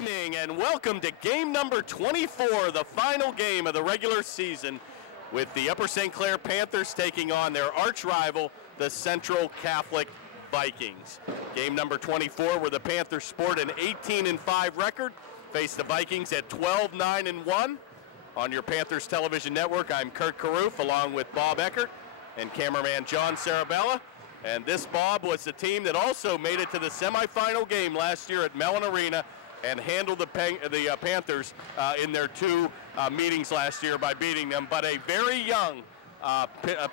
evening and welcome to game number 24, the final game of the regular season, with the Upper St. Clair Panthers taking on their arch rival, the Central Catholic Vikings. Game number 24, where the Panthers sport an 18-5 record, face the Vikings at 12-9-1. On your Panthers television network, I'm Kurt Carruth along with Bob Eckert and cameraman John Sarabella. And this, Bob, was the team that also made it to the semifinal game last year at Mellon Arena and handled the Panthers in their two meetings last year by beating them. But a very young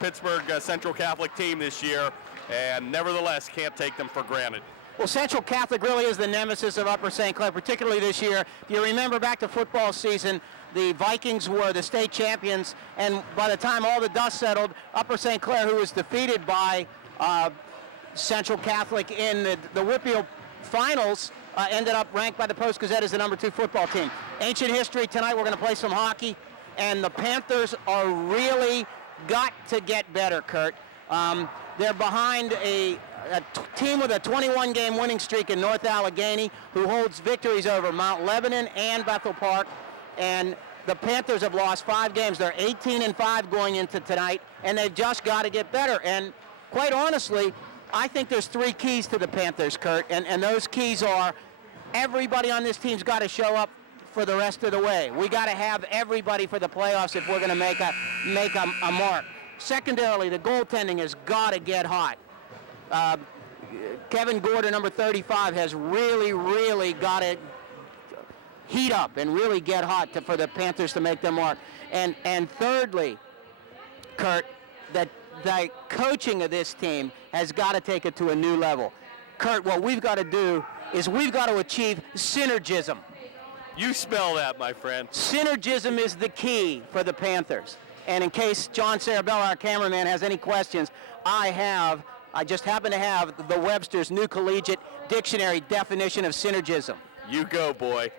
Pittsburgh Central Catholic team this year, and nevertheless can't take them for granted. Well, Central Catholic really is the nemesis of Upper St. Clair, particularly this year. If you remember back to football season, the Vikings were the state champions, and by the time all the dust settled, Upper St. Clair, who was defeated by Central Catholic in the Whitfield finals, ended up ranked by the Post-Gazette as the number 2 football team. Ancient history tonight. We're going to play some hockey, and the Panthers are really got to get better, Kurt. They're behind a team with a 21-game winning streak in North Allegheny, who holds victories over Mount Lebanon and Bethel Park, and the Panthers have lost 5 games. They're 18-5 going into tonight, and they've just got to get better. And quite honestly, I think there's 3 keys to the Panthers, Kurt, and those keys are everybody on this team's got to show up for the rest of the way. We got to have everybody for the playoffs if we're going to make a mark. Secondarily, the goaltending has got to get hot. Kevin Gorder, number 35, has really got to heat up and really get hot for the Panthers to make their mark. And thirdly, Kurt, that the coaching of this team has got to take it to a new level. Kurt, what we've got to do is we've got to achieve synergism. You spell that, my friend. Synergism is the key for the Panthers. And in case John Sarabella, our cameraman, has any questions, I just happen to have the Webster's New Collegiate Dictionary definition of synergism. You go, boy.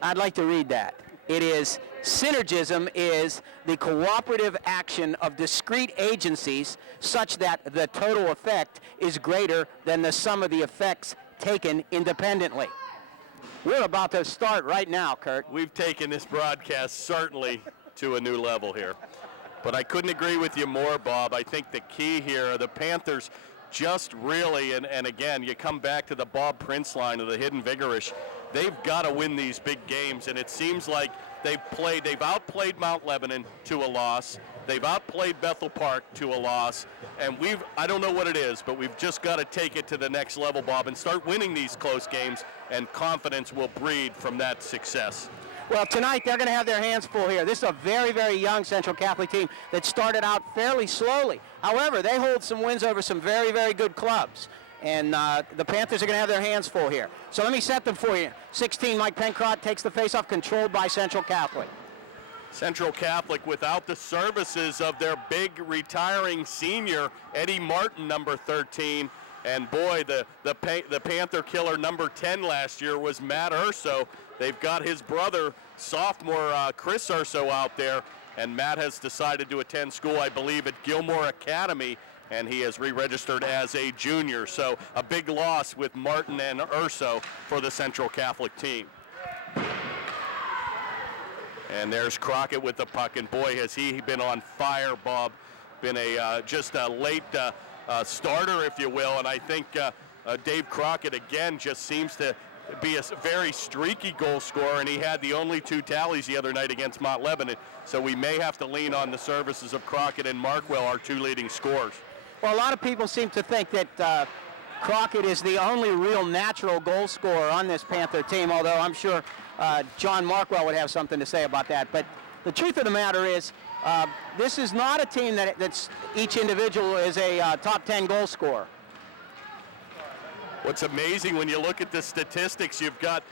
I'd like to read that. It is, synergism is the cooperative action of discrete agencies such that the total effect is greater than the sum of the effects taken independently. We're about to start right now, Kurt. We've taken this broadcast certainly to a new level here. But I couldn't agree with you more, Bob. I think the key here, the Panthers just really, and again, you come back to the Bob Prince line of the Hidden Vigorish, they've got to win these big games, and it seems like they've outplayed Mount Lebanon to a loss, they've outplayed Bethel Park to a loss, and I don't know what it is, but we've just got to take it to the next level, Bob, and start winning these close games, and confidence will breed from that success. Well, tonight they're going to have their hands full here. This is a very, very young Central Catholic team that started out fairly slowly. However, they hold some wins over some very, very good clubs. And the Panthers are going to have their hands full here. So let me set them for you. 16, Mike Pencrott takes the faceoff, controlled by Central Catholic. Central Catholic without the services of their big retiring senior, Eddie Martin, number 13. And boy, the Panther killer number 10 last year was Matt Urso. They've got his brother, sophomore Chris Urso, out there. And Matt has decided to attend school, I believe, at Gilmore Academy, and he has re-registered as a junior. So a big loss with Martin and Urso for the Central Catholic team. And there's Crockett with the puck, and boy, has he been on fire, Bob. Been just a late starter, if you will, and I think Dave Crockett, again, just seems to be a very streaky goal scorer, and he had the only 2 tallies the other night against Mount Lebanon, so we may have to lean on the services of Crockett and Markwell, our 2 leading scorers. Well, a lot of people seem to think that Crockett is the only real natural goal scorer on this Panther team, although I'm sure John Markwell would have something to say about that. But the truth of the matter is, this is not a team that's each individual is a top 10 goal scorer. What's amazing when you look at the statistics, you've got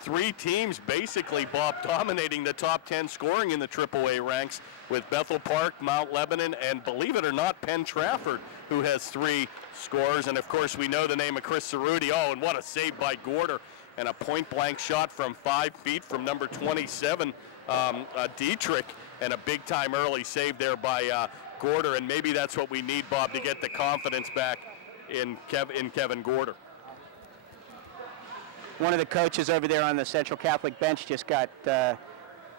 3 teams basically, Bob, dominating the top 10 scoring in the AAA ranks, with Bethel Park, Mount Lebanon, and believe it or not, Penn Trafford, who has 3 scorers. And of course, we know the name of Chris Cerruti. Oh, and what a save by Gorder, and a point-blank shot from 5 feet from number 27, Dietrich, and a big-time early save there by Gorder. And maybe that's what we need, Bob, to get the confidence back in Kevin Gorder. One of the coaches over there on the Central Catholic bench just got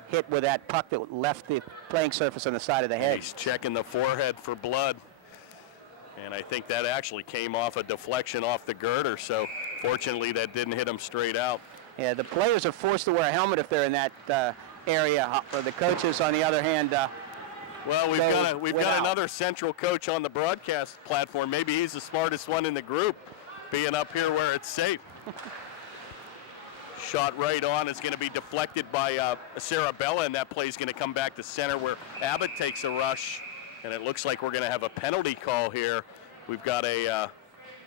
hit with that puck that left the playing surface on the side of the head. He's checking the forehead for blood. And I think that actually came off a deflection off the girder, so fortunately that didn't hit him straight out. Yeah, the players are forced to wear a helmet if they're in that area. For the coaches, on the other hand, well, we've got another Central coach on the broadcast platform. Maybe he's the smartest one in the group, being up here where it's safe. Shot right on is going to be deflected by Sarabella, and that play is going to come back to center where Abbott takes a rush. And it looks like we're going to have a penalty call here. We've got a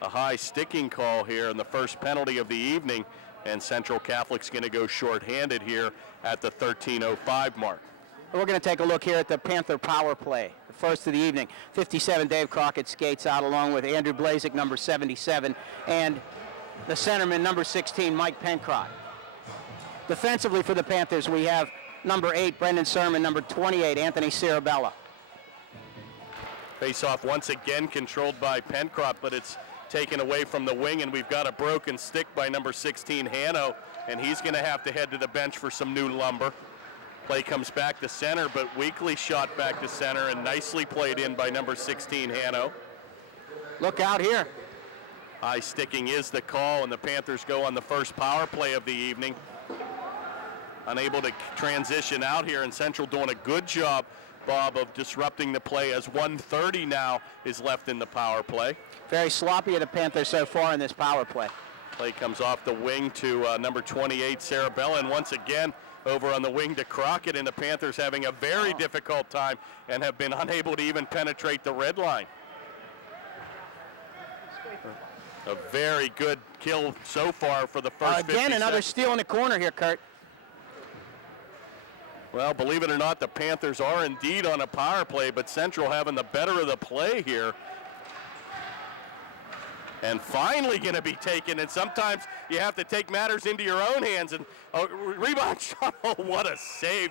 high sticking call here in the first penalty of the evening, and Central Catholic's going to go shorthanded here at the 13:05 mark. We're going to take a look here at the Panther power play, the first of the evening. 57, Dave Crockett skates out along with Andrew Blazik, number 77, and the centerman, number 16, Mike Pencrott. Defensively for the Panthers, we have number 8, Brendan Sermon, number 28, Anthony Sarabella. Face-off once again controlled by Pencrott, but it's taken away from the wing, and we've got a broken stick by number 16, Hanno, and he's going to have to head to the bench for some new lumber. Play comes back to center, but weakly shot back to center and nicely played in by number 16, Hanno. Look out here. High sticking is the call, and the Panthers go on the first power play of the evening. Unable to transition out here, and Central doing a good job, Bob, of disrupting the play as 1:30 now is left in the power play. Very sloppy of the Panthers so far in this power play. Play comes off the wing to number 28, Sarabella, and once again over on the wing to Crockett, and the Panthers having a very difficult time and have been unable to even penetrate the red line. A very good kill so far for the first 50 Again, another seconds. steal in the corner here, Kurt. Well, believe it or not, the Panthers are indeed on a power play, but Central having the better of the play here. And finally going to be taken, and sometimes you have to take matters into your own hands. And rebound shot, oh, what a save,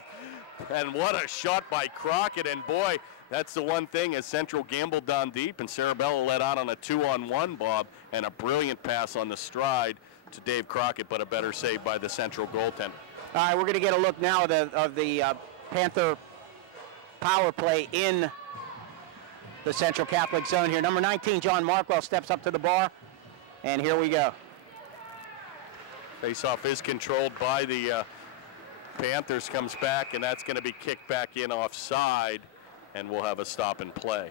and what a shot by Crockett. And boy, that's the one thing, as Central gambled down deep, and Sarabella let out on a 2-on-1, Bob, and a brilliant pass on the stride to Dave Crockett, but a better save by the Central goaltender. All right, we're going to get a look now of the Panther power play in the Central Catholic zone here. Number 19, John Markwell, steps up to the bar, and here we go. Faceoff is controlled by the Panthers, comes back, and that's going to be kicked back in offside, and we'll have a stop and play.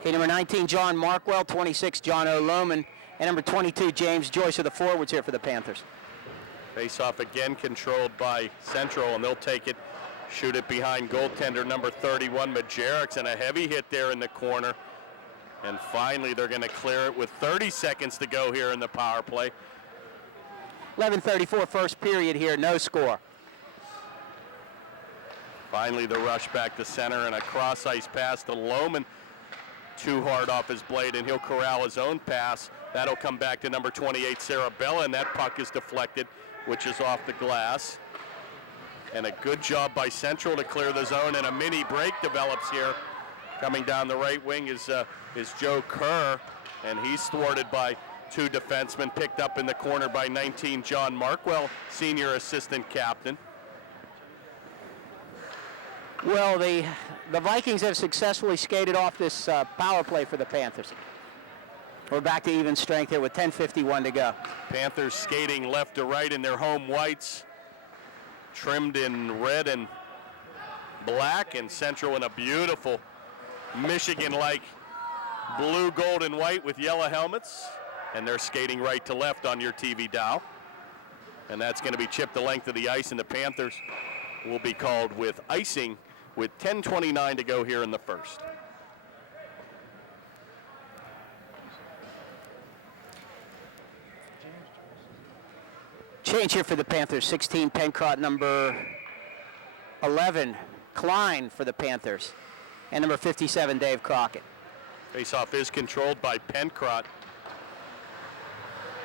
Okay, number 19, John Markwell, 26, John O'Lohman, and number 22, James Joyce are the forwards here for the Panthers. Faceoff again controlled by Central, and they'll take it, shoot it behind goaltender number 31, Majerics, and a heavy hit there in the corner. And finally, they're going to clear it with 30 seconds to go here in the power play. 11:34 first period here, no score. Finally, the rush back to center and a cross-ice pass to Lohman. Too hard off his blade, and he'll corral his own pass. That'll come back to number 28, Sarabella, and that puck is deflected, which is off the glass. And a good job by Central to clear the zone, and a mini break develops here. Coming down the right wing is Joe Kerr, and he's thwarted by two defensemen, picked up in the corner by 19, John Markwell, senior assistant captain. Well, the Vikings have successfully skated off this power play for the Panthers. We're back to even strength here with 10:51 to go. Panthers skating left to right in their home whites, trimmed in red and black, and Central in a beautiful Michigan-like blue, gold, and white with yellow helmets. And they're skating right to left on your TV dial. And that's going to be chipped the length of the ice, and the Panthers will be called with icing with 10:29 to go here in the first. Change here for the Panthers. 16, Pencrott, number 11, Klein for the Panthers, and number 57, Dave Crockett. Faceoff is controlled by Pencrott.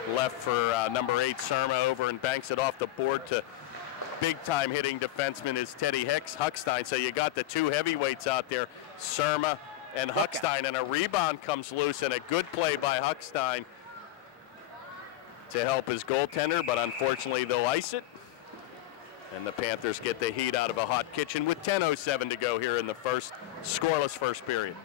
Left for number 8, Surma, over and banks it off the board to big-time hitting defenseman is Teddy Huckstein. So you got the two heavyweights out there, Surma and Huckstein, and a rebound comes loose, and a good play by Huckstein to help his goaltender, but unfortunately they'll ice it. And the Panthers get the heat out of a hot kitchen with 10:07 to go here in the first, scoreless first period.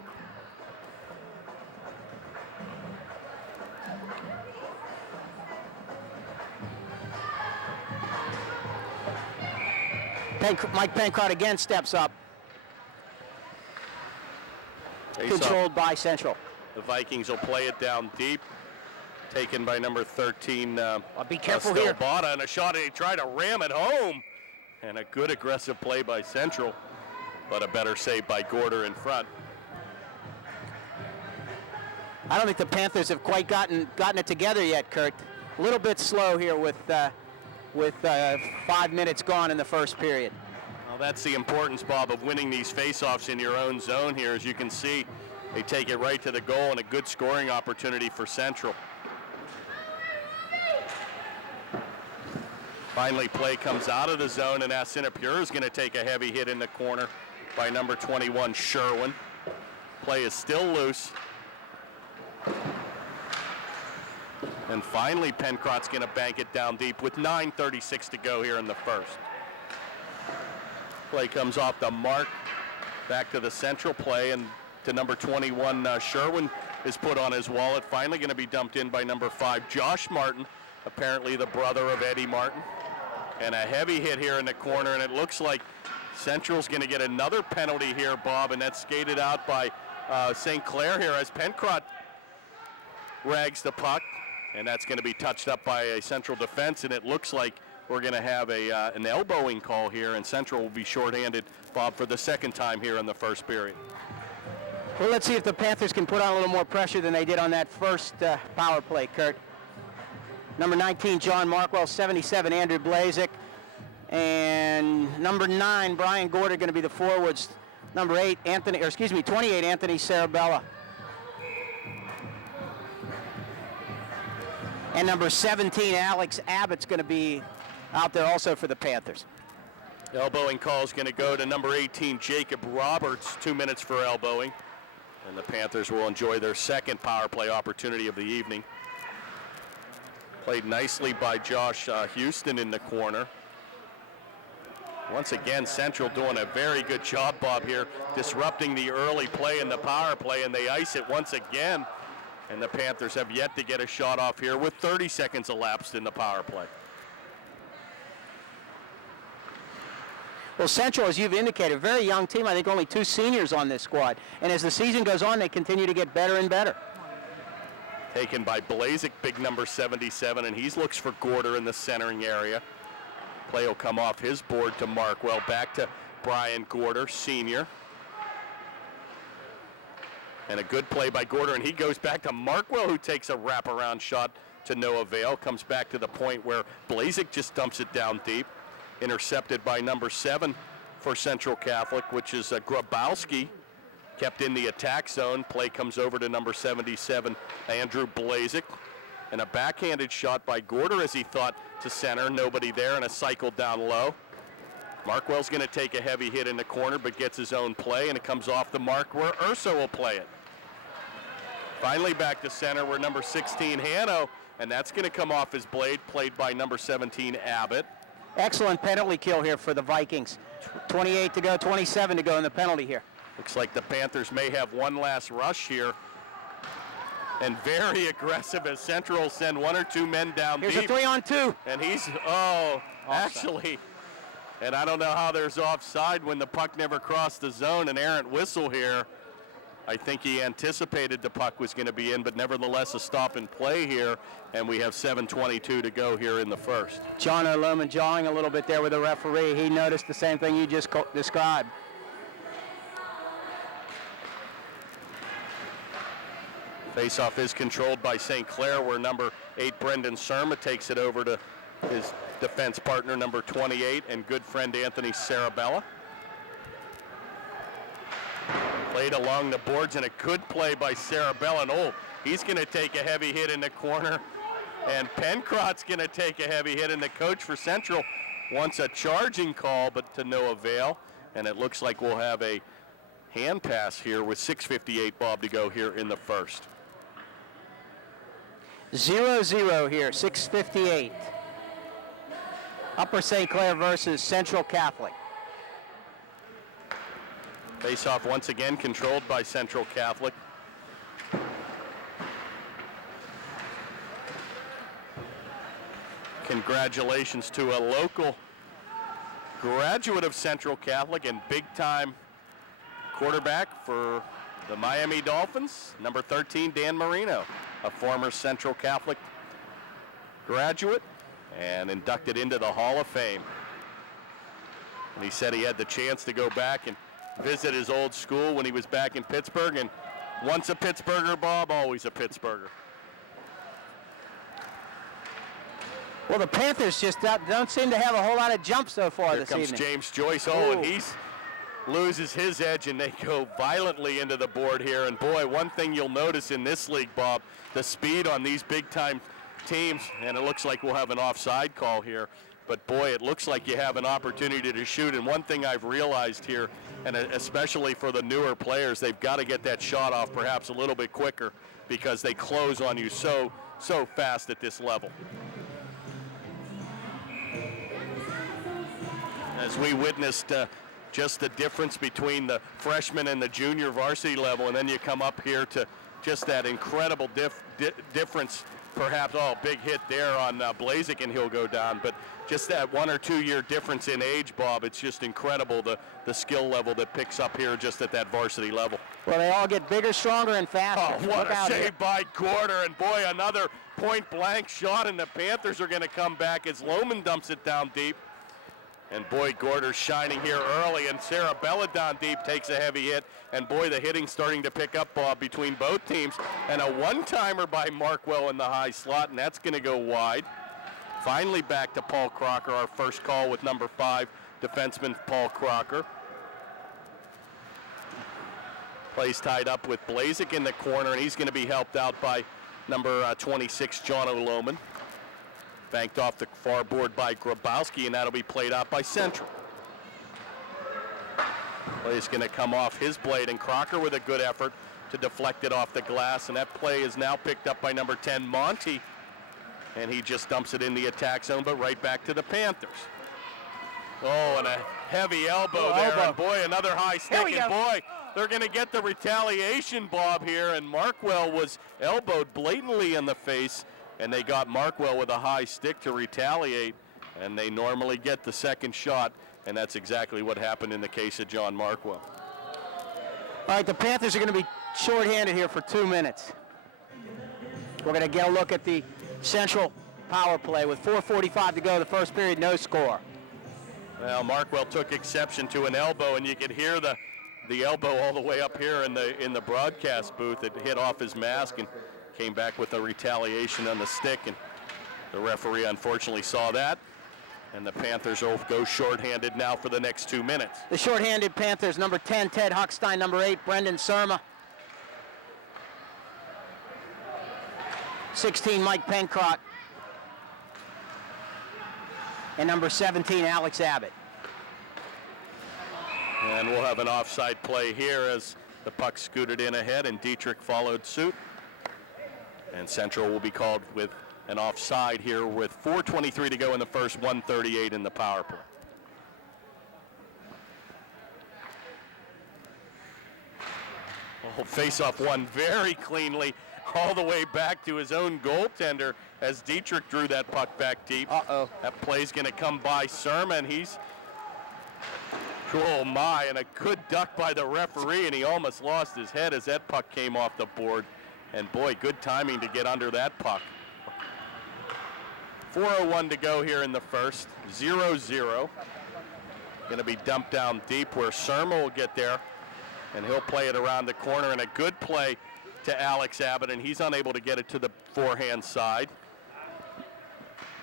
Mike Pencrott again steps up. Controlled by Central. The Vikings will play it down deep. Taken by number 13. Be careful here. Bada, and a shot, and he tried to ram it home. And a good aggressive play by Central, but a better save by Gorder in front. I don't think the Panthers have quite gotten it together yet, Kurt. A little bit slow here with 5 minutes gone in the first period. Well, that's the importance, Bob, of winning these faceoffs in your own zone here. As you can see, they take it right to the goal, and a good scoring opportunity for Central. Finally, play comes out of the zone, and Asinapura is going to take a heavy hit in the corner by number 21, Sherwin. Play is still loose. And finally, Pencrott's going to bank it down deep with 9:36 to go here in the first. Play comes off the mark, back to the Central play, and to number 21, Sherwin is put on his wallet. Finally going to be dumped in by number 5, Josh Martin, apparently the brother of Eddie Martin. And a heavy hit here in the corner, and it looks like Central's going to get another penalty here, Bob, and that's skated out by St. Clair here as Pencrott rags the puck, and that's going to be touched up by a Central defense, and it looks like we're going to have an elbowing call here, and Central will be shorthanded, Bob, for the second time here in the first period. Well, let's see if the Panthers can put on a little more pressure than they did on that first power play, Kurt. Number 19, John Markwell. 77, Andrew Blazik. And number 9, Brian Gorder, going to be the forwards. Number 28, Anthony Sarabella. And number 17, Alex Abbott's going to be out there also for the Panthers. Elbowing call is going to go to number 18, Jacob Roberts. 2 minutes for elbowing. And the Panthers will enjoy their second power play opportunity of the evening. Played nicely by Josh Houston in the corner. Once again, Central doing a very good job, Bob, here, disrupting the early play in the power play, and they ice it once again. And the Panthers have yet to get a shot off here with 30 seconds elapsed in the power play. Well, Central, as you've indicated, a very young team. I think only 2 seniors on this squad. And as the season goes on, they continue to get better and better. Taken by Blazik, big number 77, and he looks for Gorder in the centering area. Play will come off his board to Markwell, back to Brian Gorder, senior. And a good play by Gorder, and he goes back to Markwell, who takes a wraparound shot to no avail. Comes back to the point where Blazik just dumps it down deep. Intercepted by number 7 for Central Catholic, which is Grabowski. Kept in the attack zone. Play comes over to number 77, Andrew Blazik. And a backhanded shot by Gorder as he thought to center. Nobody there, and a cycle down low. Markwell's going to take a heavy hit in the corner, but gets his own play, and it comes off the mark where Urso will play it. Finally back to center where number 16, Hanno, and that's going to come off his blade, played by number 17, Abbott. Excellent penalty kill here for the Vikings. 28 to go, 27 to go in the penalty here. Looks like the Panthers may have one last rush here. And very aggressive as Central send 1 or 2 men down Here's deep. a 3-on-2. And he's, actually, and I don't know how there's offside when the puck never crossed the zone. An errant whistle here. I think he anticipated the puck was going to be in, but nevertheless a stop and play here. And we have 7:22 to go here in the first. John O'Loman jawing a little bit there with the referee. He noticed the same thing you just described. Faceoff is controlled by St. Clair, where number 8, Brendan Surma, takes it over to his defense partner, number 28, and good friend Anthony Sarabella. Played along the boards, and a good play by Sarabella. And he's going to take a heavy hit in the corner. And Pencrott's going to take a heavy hit, and the coach for Central wants a charging call, but to no avail. And it looks like we'll have a hand pass here with 6:58, Bob, to go here in the first. 0-0 here, 6:58. Upper St. Clair versus Central Catholic. Face-off once again controlled by Central Catholic. Congratulations to a local graduate of Central Catholic and big-time quarterback for the Miami Dolphins, number 13, Dan Marino, a former Central Catholic graduate and inducted into the Hall of Fame. And he said he had the chance to go back and visit his old school when he was back in Pittsburgh, and once a Pittsburgher, Bob, always a Pittsburgher. Well, the Panthers just don't seem to have a whole lot of jump so far Here this comes evening. James Joyce. Oh, and he loses his edge, and they go violently into the board here. And boy, one thing you'll notice in this league, Bob, the speed on these big-time teams, and it looks like we'll have an offside call here. But boy, it looks like you have an opportunity to shoot. And one thing I've realized here, and especially for the newer players, they've got to get that shot off perhaps a little bit quicker because they close on you so fast at this level. As we witnessed just the difference between the freshman and the junior varsity level, and then you come up here to just that incredible difference. Perhaps, big hit there on Blazik, and he'll go down. But just that 1 or 2 year difference in age, Bob, it's just incredible the skill level that picks up here just at that varsity level. Well, they all get bigger, stronger, and faster. Oh, what a save by Gorder, and boy, another point-blank shot, and the Panthers are going to come back as Lohman dumps it down deep. And boy, Gorder's shining here early, and Sarabella down deep takes a heavy hit. And boy, the hitting's starting to pick up, Bob, between both teams. And a one-timer by Markwell in the high slot, and that's going to go wide. Finally back to Paul Crocker, our first call with number 5, defenseman Paul Crocker. Plays tied up with Blazik in the corner, and he's going to be helped out by number 26, John O'Lohman. Banked off the far board by Grabowski, and that'll be played out by Central. Play's going to come off his blade, and Crocker with a good effort to deflect it off the glass, and that play is now picked up by number 10, Monty, and he just dumps it in the attack zone, but right back to the Panthers. Oh, and a heavy elbow there, and boy, another high stick, and boy, they're going to get the retaliation, Bob, here, and Markwell was elbowed blatantly in the face, and they got Markwell with a high stick to retaliate, and they normally get the second shot, and that's exactly what happened in the case of John Markwell. All right, the Panthers are going to be shorthanded here for 2 minutes. We're going to get a look at the Central power play with 4:45 to go, the first period, no score. Well, Markwell took exception to an elbow, and you could hear the elbow all the way up here in the broadcast booth. It hit off his mask and came back with a retaliation on the stick, and the referee unfortunately saw that, and the Panthers will go shorthanded now for the next 2 minutes. The shorthanded Panthers, number 10, Ted Huckstein, number 8, Brendan Surma, 16, Mike Pencrock, and number 17, Alex Abbott. And we'll have an offside play here as the puck scooted in ahead, and Dietrich followed suit. And Central will be called with an offside here with 4:23 to go in the first, 1:38 in the power play. Oh, face-off won very cleanly all the way back to his own goaltender as Dietrich drew that puck back deep. That play's going to come by Surma, and he's, oh my, and a good duck by the referee, and he almost lost his head as that puck came off the board. And boy, good timing to get under that puck. 4:01 to go here in the first, 0-0. Going to be dumped down deep where Surma will get there, and he'll play it around the corner, and a good play to Alex Abbott, and he's unable to get it to the forehand side.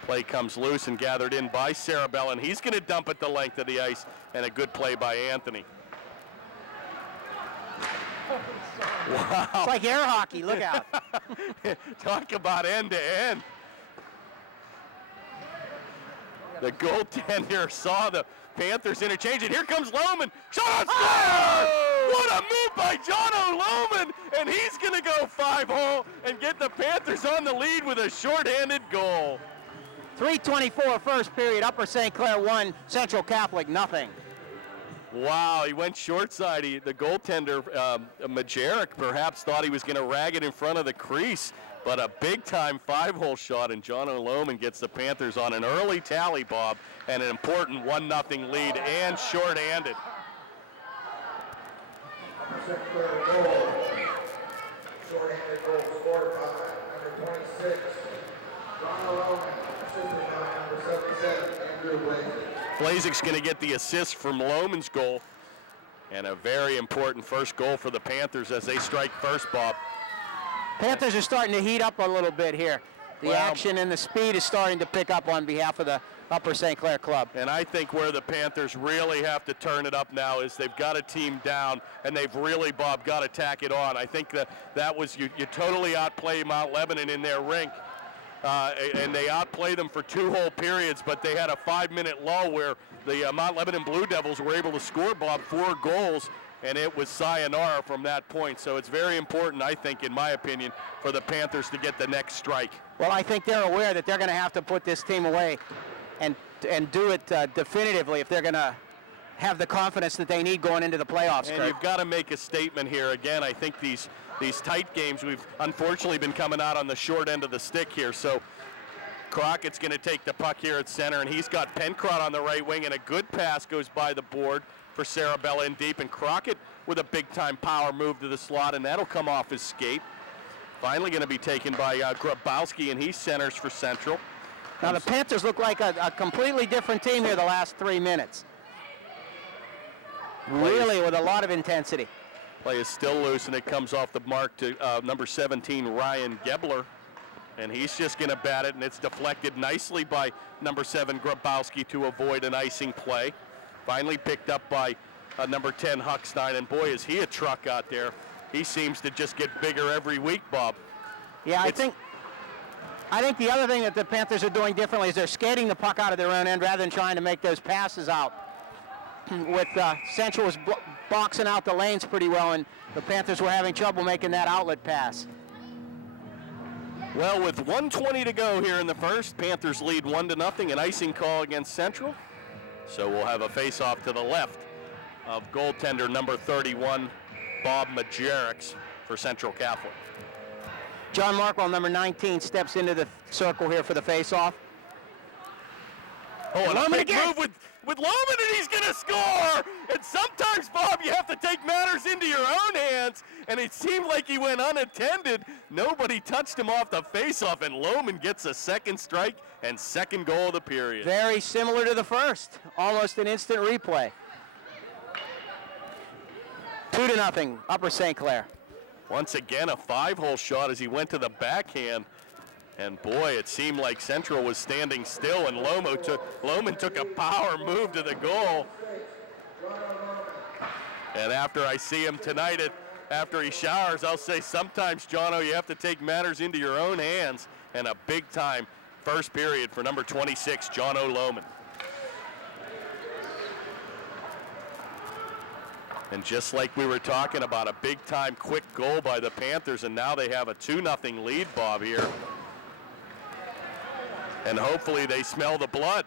Play comes loose and gathered in by Sarabella, and he's going to dump it the length of the ice, and a good play by Anthony. Wow. It's like air hockey, look out. Talk about end to end. The goaltender saw the Panthers interchange, and here comes Lohman. Shot on score! What a move by John O'Loman, and he's going to go 5-hole and get the Panthers on the lead with a shorthanded goal. 3:24 first period, Upper St. Clair 1, Central Catholic nothing. Wow, he went short side. The goaltender, Majeric, perhaps thought he was going to rag it in front of the crease, but a big-time 5-hole shot, and John O'Loman gets the Panthers on an early tally, Bob, and an important 1-0 lead, and short-handed. Short-handed goal scored by number 26, John O'Loman, assisted by number 77, Andrew Blazek. Blazek's going to get the assist from Loman's goal, and a very important first goal for the Panthers as they strike first, Bob. Panthers are starting to heat up a little bit here. The action and the speed is starting to pick up on behalf of the Upper St. Clair club. And I think where the Panthers really have to turn it up now is they've got a team down, and they've really, Bob, got to tack it on. I think that was, you totally outplay Mount Lebanon in their rink. And they outplayed them for 2 whole periods, but they had a 5-minute lull where the Mount Lebanon Blue Devils were able to score, Bob, 4 goals, and it was sayonara from that point. So it's very important, I think, in my opinion, for the Panthers to get the next strike. Well, I think they're aware that they're going to have to put this team away and do it definitively if they're going to have the confidence that they need going into the playoffs. And you've got to make a statement here. Again, I think these tight games, we've unfortunately been coming out on the short end of the stick here. So Crockett's going to take the puck here at center, and he's got Pencrott on the right wing, and a good pass goes by the board for Sarabella in deep, and Crockett with a big-time power move to the slot, and that'll come off his skate. Finally going to be taken by Grabowski, and he centers for Central. Now the Panthers look like a completely different team here the last 3 minutes. Really with a lot of intensity. Play is still loose, and it comes off the mark to number 17, Ryan Gebler. And he's just going to bat it, and it's deflected nicely by number 7, Grabowski, to avoid an icing play. Finally picked up by number 10, Huckstein. And boy, is he a truck out there. He seems to just get bigger every week, Bob. Yeah, I think the other thing that the Panthers are doing differently is they're skating the puck out of their own end rather than trying to make those passes out. With Central was boxing out the lanes pretty well, and the Panthers were having trouble making that outlet pass. Well, with 1:20 to go here in the first, Panthers lead 1-0, an icing call against Central. So we'll have a face-off to the left of goaltender number 31, Bob Majerics, for Central Catholic. John Markwell, number 19, steps into the circle here for the face-off. Oh, and a big move with Loman, and he's going to score! And sometimes, Bob, you have to take matters into your own hands, and it seemed like he went unattended. Nobody touched him off the face-off, and Loman gets a second strike and second goal of the period. Very similar to the first, almost an instant replay. 2-0, Upper St. Clair. Once again, a 5-hole shot as he went to the backhand. And boy, it seemed like Central was standing still, and Loman took a power move to the goal. And after I see him tonight, after he showers, I'll say sometimes, Jono, you have to take matters into your own hands. And a big-time first period for number 26, John O'Loman. And just like we were talking about, a big-time quick goal by the Panthers, and now they have a 2-0 lead, Bob, here. And hopefully they smell the blood.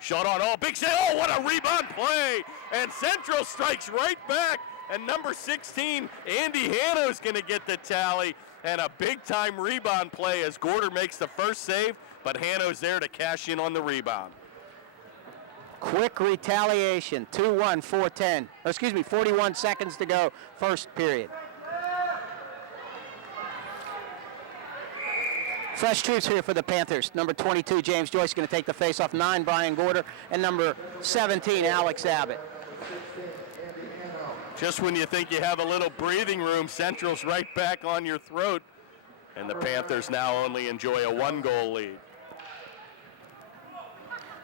Shot on, big save, what a rebound play! And Central strikes right back, and number 16, Andy Hanno's gonna get the tally, and a big-time rebound play as Gorder makes the first save, but Hanno's there to cash in on the rebound. Quick retaliation, 2-1, 41 seconds to go, first period. Fresh troops here for the Panthers. Number 22, James Joyce, going to take the face-off. 9, Brian Gorder, and number 17, Alex Abbott. Just when you think you have a little breathing room, Central's right back on your throat, and the Panthers now only enjoy a 1-goal lead.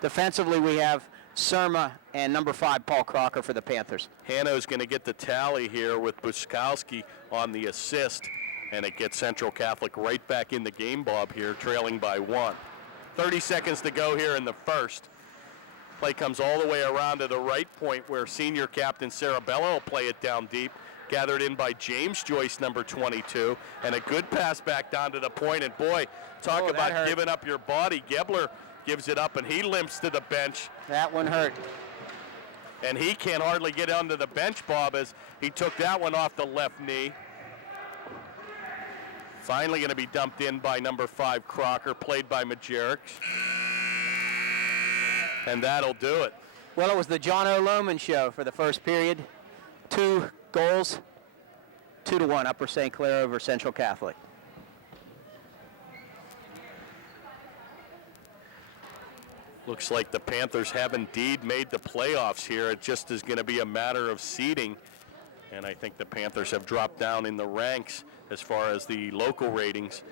Defensively, we have Surma and number 5, Paul Crocker for the Panthers. Hanno's going to get the tally here with Buskowski on the assist, and it gets Central Catholic right back in the game, Bob, here, trailing by 1. 30 seconds to go here in the first. Play comes all the way around to the right point where senior captain Sarabella will play it down deep. Gathered in by James Joyce, number 22. And a good pass back down to the point. And boy, talk about giving up your body. Gebler gives it up and he limps to the bench. That one hurt. And he can't hardly get onto the bench, Bob, as he took that one off the left knee. Finally going to be dumped in by number 5, Crocker, played by Majeric. And that'll do it. Well, it was the John O. Lohman show for the first period. 2 goals, 2-1, Upper St. Clair over Central Catholic. Looks like the Panthers have indeed made the playoffs here. It just is going to be a matter of seeding. And I think the Panthers have dropped down in the ranks as far as the local ratings.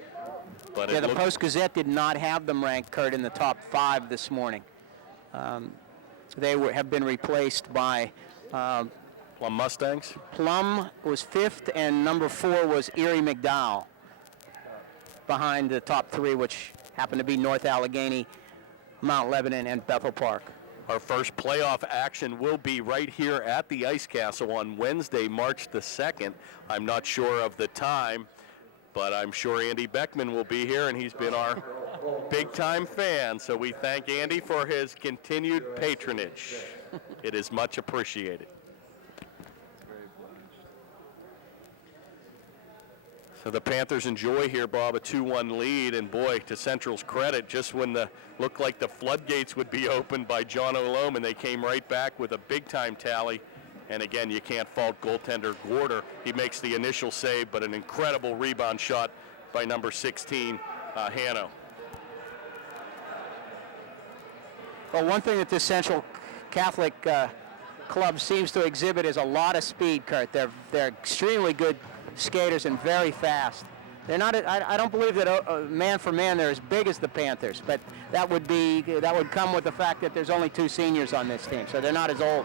But yeah, the Post-Gazette did not have them ranked, Kurt, in the top 5 this morning. They have been replaced by Plum Mustangs. Plum was 5th, and number 4 was Erie McDowell, behind the top 3, which happened to be North Allegheny, Mount Lebanon, and Bethel Park. Our first playoff action will be right here at the Ice Castle on Wednesday, March the 2nd. I'm not sure of the time, but I'm sure Andy Beckman will be here, and he's been our big-time fan. So we thank Andy for his continued patronage. It is much appreciated. So the Panthers enjoy here, Bob, a 2-1 lead, and boy, to Central's credit, just when looked like the floodgates would be opened by John O. Lohman, they came right back with a big-time tally. And again, you can't fault goaltender Gorder. He makes the initial save, but an incredible rebound shot by number 16, Hanno. Well, one thing that this Central Catholic club seems to exhibit is a lot of speed, Kurt. They're extremely good skaters and very fast. They're not. I don't believe that man for man they're as big as the Panthers, but that would come with the fact that there's only 2 seniors on this team, so they're not as old.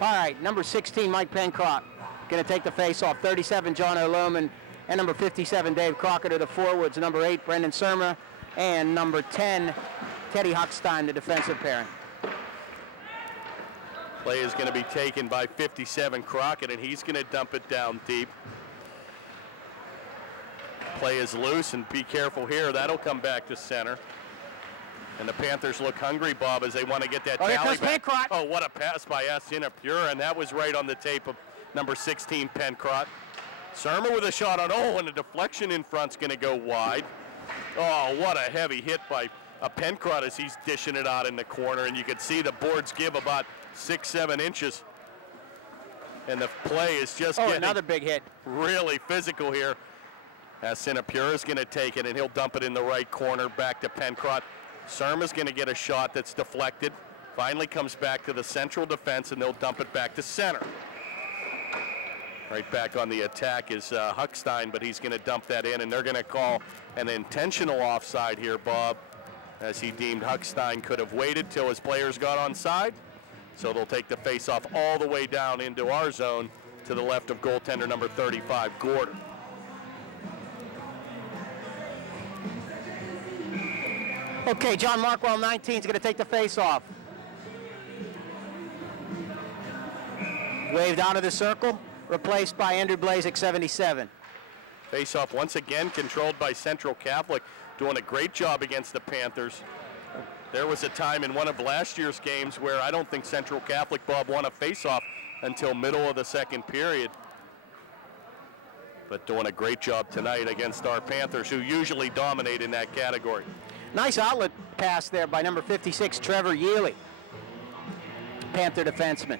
All right, number 16, Mike Pencroft, going to take the face-off. 37, John O. Lohman, and number 57, Dave Crockett are the forwards. Number 8, Brendan Surma, and number 10, Teddy Huckstein, the defensive pairing. Play is going to be taken by 57, Crockett, and he's going to dump it down deep. Play is loose, and be careful here. That'll come back to center. And the Panthers look hungry, Bob, as they want to get that tally back. Pencroft. Oh, what a pass by Asina Pure, and that was right on the tape of number 16, Pencroft. Surma with a shot on, and a deflection in front's going to go wide. Oh, what a heavy hit by Pencroft as he's dishing it out in the corner, and you can see the boards give about 6-7 inches. And the play is just getting another big hit. Really physical here. Asina Pure is going to take it, and he'll dump it in the right corner back to Pencroft. Surma's going to get a shot that's deflected. Finally comes back to the Central defense, and they'll dump it back to center. Right back on the attack is Huckstein, but he's going to dump that in, and they're going to call an intentional offside here, Bob, as he deemed Huckstein could have waited till his players got on side. So they'll take the face-off all the way down into our zone to the left of goaltender number 35, Gorder. Okay, John Markwell, 19, is going to take the face-off. Waved out of the circle, replaced by Andrew Blazek, 77. Face-off once again controlled by Central Catholic, doing a great job against the Panthers. There was a time in one of last year's games where I don't think Central Catholic, Bob, won a face-off until middle of the second period. But doing a great job tonight against our Panthers, who usually dominate in that category. Nice outlet pass there by number 56, Trevor Yealy, Panther defenseman.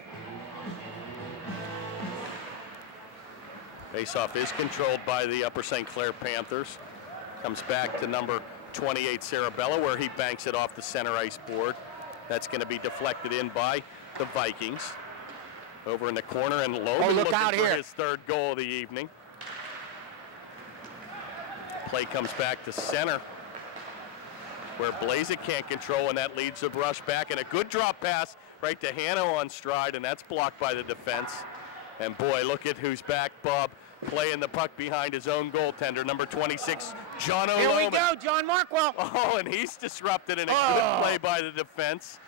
Faceoff is controlled by the Upper St. Clair Panthers. Comes back to number 28, Sarabella, where he banks it off the center ice board. That's going to be deflected in by the Vikings. Over in the corner, and Logan look out looking for here. his 3rd goal of the evening. Play comes back to center, where Blazek can't control, and that leads the rush back. And a good drop pass right to Hanno on stride, and that's blocked by the defense. And boy, look at who's back, Bob, playing the puck behind his own goaltender, number 26, John O. Lohman. Here we go, John Markwell. Oh, and he's disrupted in a good play by the defense.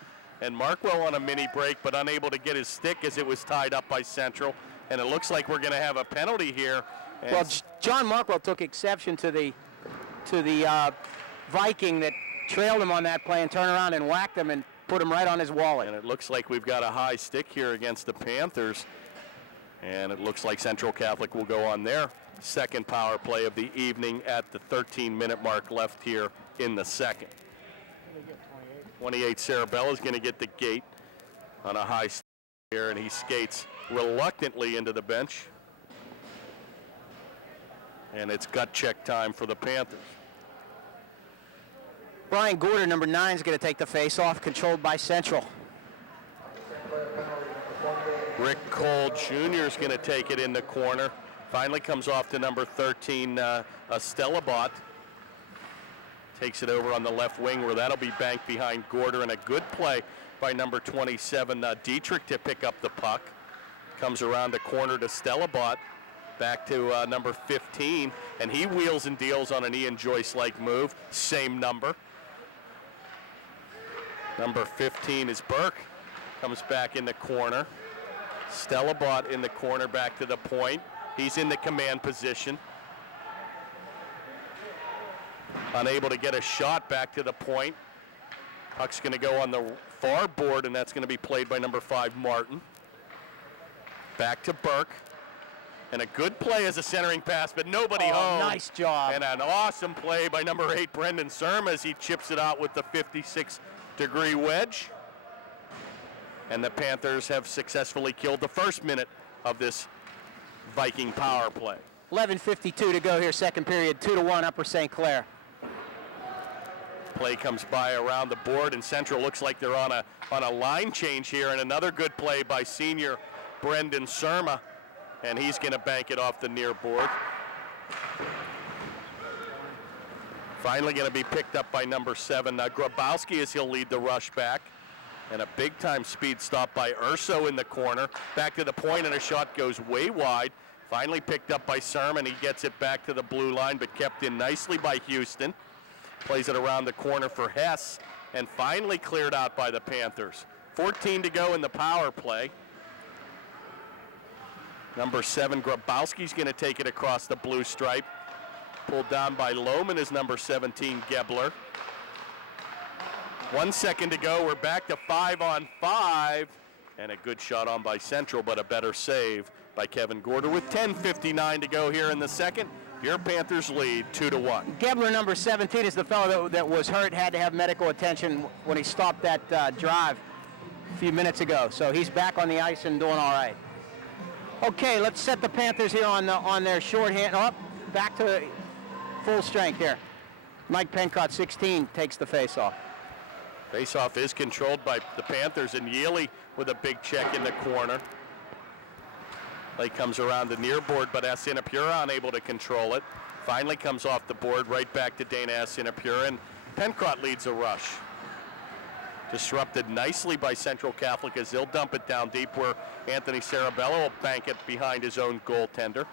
And Markwell on a mini break, but unable to get his stick as it was tied up by Central. And it looks like we're going to have a penalty here. And Well, John Markwell took exception to the Viking that trailed him on that play and turned around and whacked him and put him right on his wallet. And it looks like we've got a high stick here against the Panthers. And it looks like Central Catholic will go on their second power play of the evening at the 13-minute mark left here in the second. 28 Sarabella is going to get the gate on a high stick here, and he skates reluctantly into the bench. And it's gut check time for the Panthers. Brian Gorder, number 9, is going to take the face-off, controlled by Central. Rick Cole Jr. is going to take it in the corner. Finally comes off to number 13, Estelabot. Takes it over on the left wing where that'll be banked behind Gorder, and a good play by number 27, Dietrich, to pick up the puck. Comes around the corner to Estelabot. Back to number 15, and he wheels and deals on an Ian Joyce-like move. Same number. Number 15 is Burke. Comes back in the corner. Estelabot in the corner back to the point. He's in the command position. Unable to get a shot back to the point. Puck's going to go on the far board, and that's going to be played by number 5, Martin. Back to Burke. And a good play as a centering pass, but nobody home. Nice job. And an awesome play by number 8, Brendan Surma, as he chips it out with the 56-degree wedge. And the Panthers have successfully killed the first minute of this Viking power play. 11:52 to go here, second period, 2-1 Upper St. Clair. Play comes by around the board, and Central looks like they're on a line change here, and another good play by senior Brendan Surma. And he's going to bank it off the near board. Finally going to be picked up by number 7, Grabowski, as he'll lead the rush back. And a big-time speed stop by Urso in the corner. Back to the point, and a shot goes way wide. Finally picked up by Sermon. He gets it back to the blue line, but kept in nicely by Houston. Plays it around the corner for Hess, and finally cleared out by the Panthers. 14 to go in the power play. Number 7, Grabowski's going to take it across the blue stripe. Pulled down by Lohman is number 17, Gebler. 1 second to go. We're back to 5-on-5. And a good shot on by Central, but a better save by Kevin Gorder with 10:59 to go here in the second. Your Panthers lead 2-1. Gebler, number 17, is the fellow that was hurt, had to have medical attention when he stopped that drive a few minutes ago. So he's back on the ice and doing all right. Okay, let's set the Panthers here on their shorthand. Up, back to full strength here. Mike Pencott, 16, takes the face-off. Face-off is controlled by the Panthers, and Yealy with a big check in the corner. Play comes around the near board, but Asinapura unable to control it. Finally comes off the board, right back to Dana Asinapura, and Pencott leads a rush. Disrupted nicely by Central Catholic as they'll dump it down deep where Anthony Sarabella will bank it behind his own goaltender.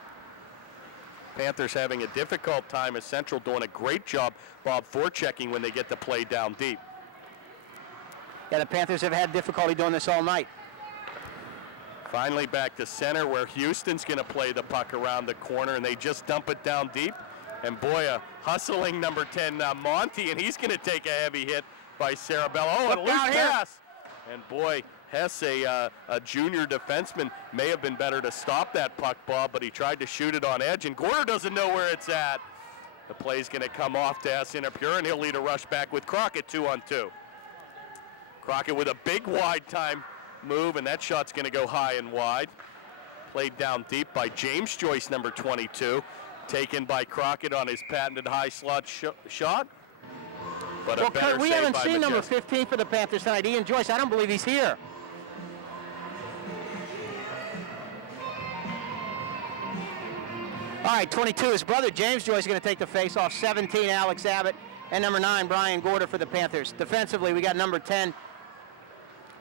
Panthers having a difficult time as Central doing a great job, Bob, forechecking when they get the play down deep. Yeah, the Panthers have had difficulty doing this all night. Finally back to center where Houston's going to play the puck around the corner, and they just dump it down deep. And boy, a hustling number 10, Monty, and he's going to take a heavy hit by Sarabella. Oh, and a loose pass. And boy, Hess, a junior defenseman, may have been better to stop that puck, Bob, but he tried to shoot it on edge, and Gorder doesn't know where it's at. The play's going to come off to Asinapura, and he'll lead a rush back with Crockett 2-on-2. Crockett with a big wide time move, and that shot's going to go high and wide. Played down deep by James Joyce, number 22. Taken by Crockett on his patented high slot shot. But well, Kurt, we haven't seen number 15 for the Panthers tonight. Ian Joyce, I don't believe he's here. All right, 22, his brother James Joyce is going to take the face-off. 17, Alex Abbott. And number 9, Brian Gorder for the Panthers. Defensively, we got number 10,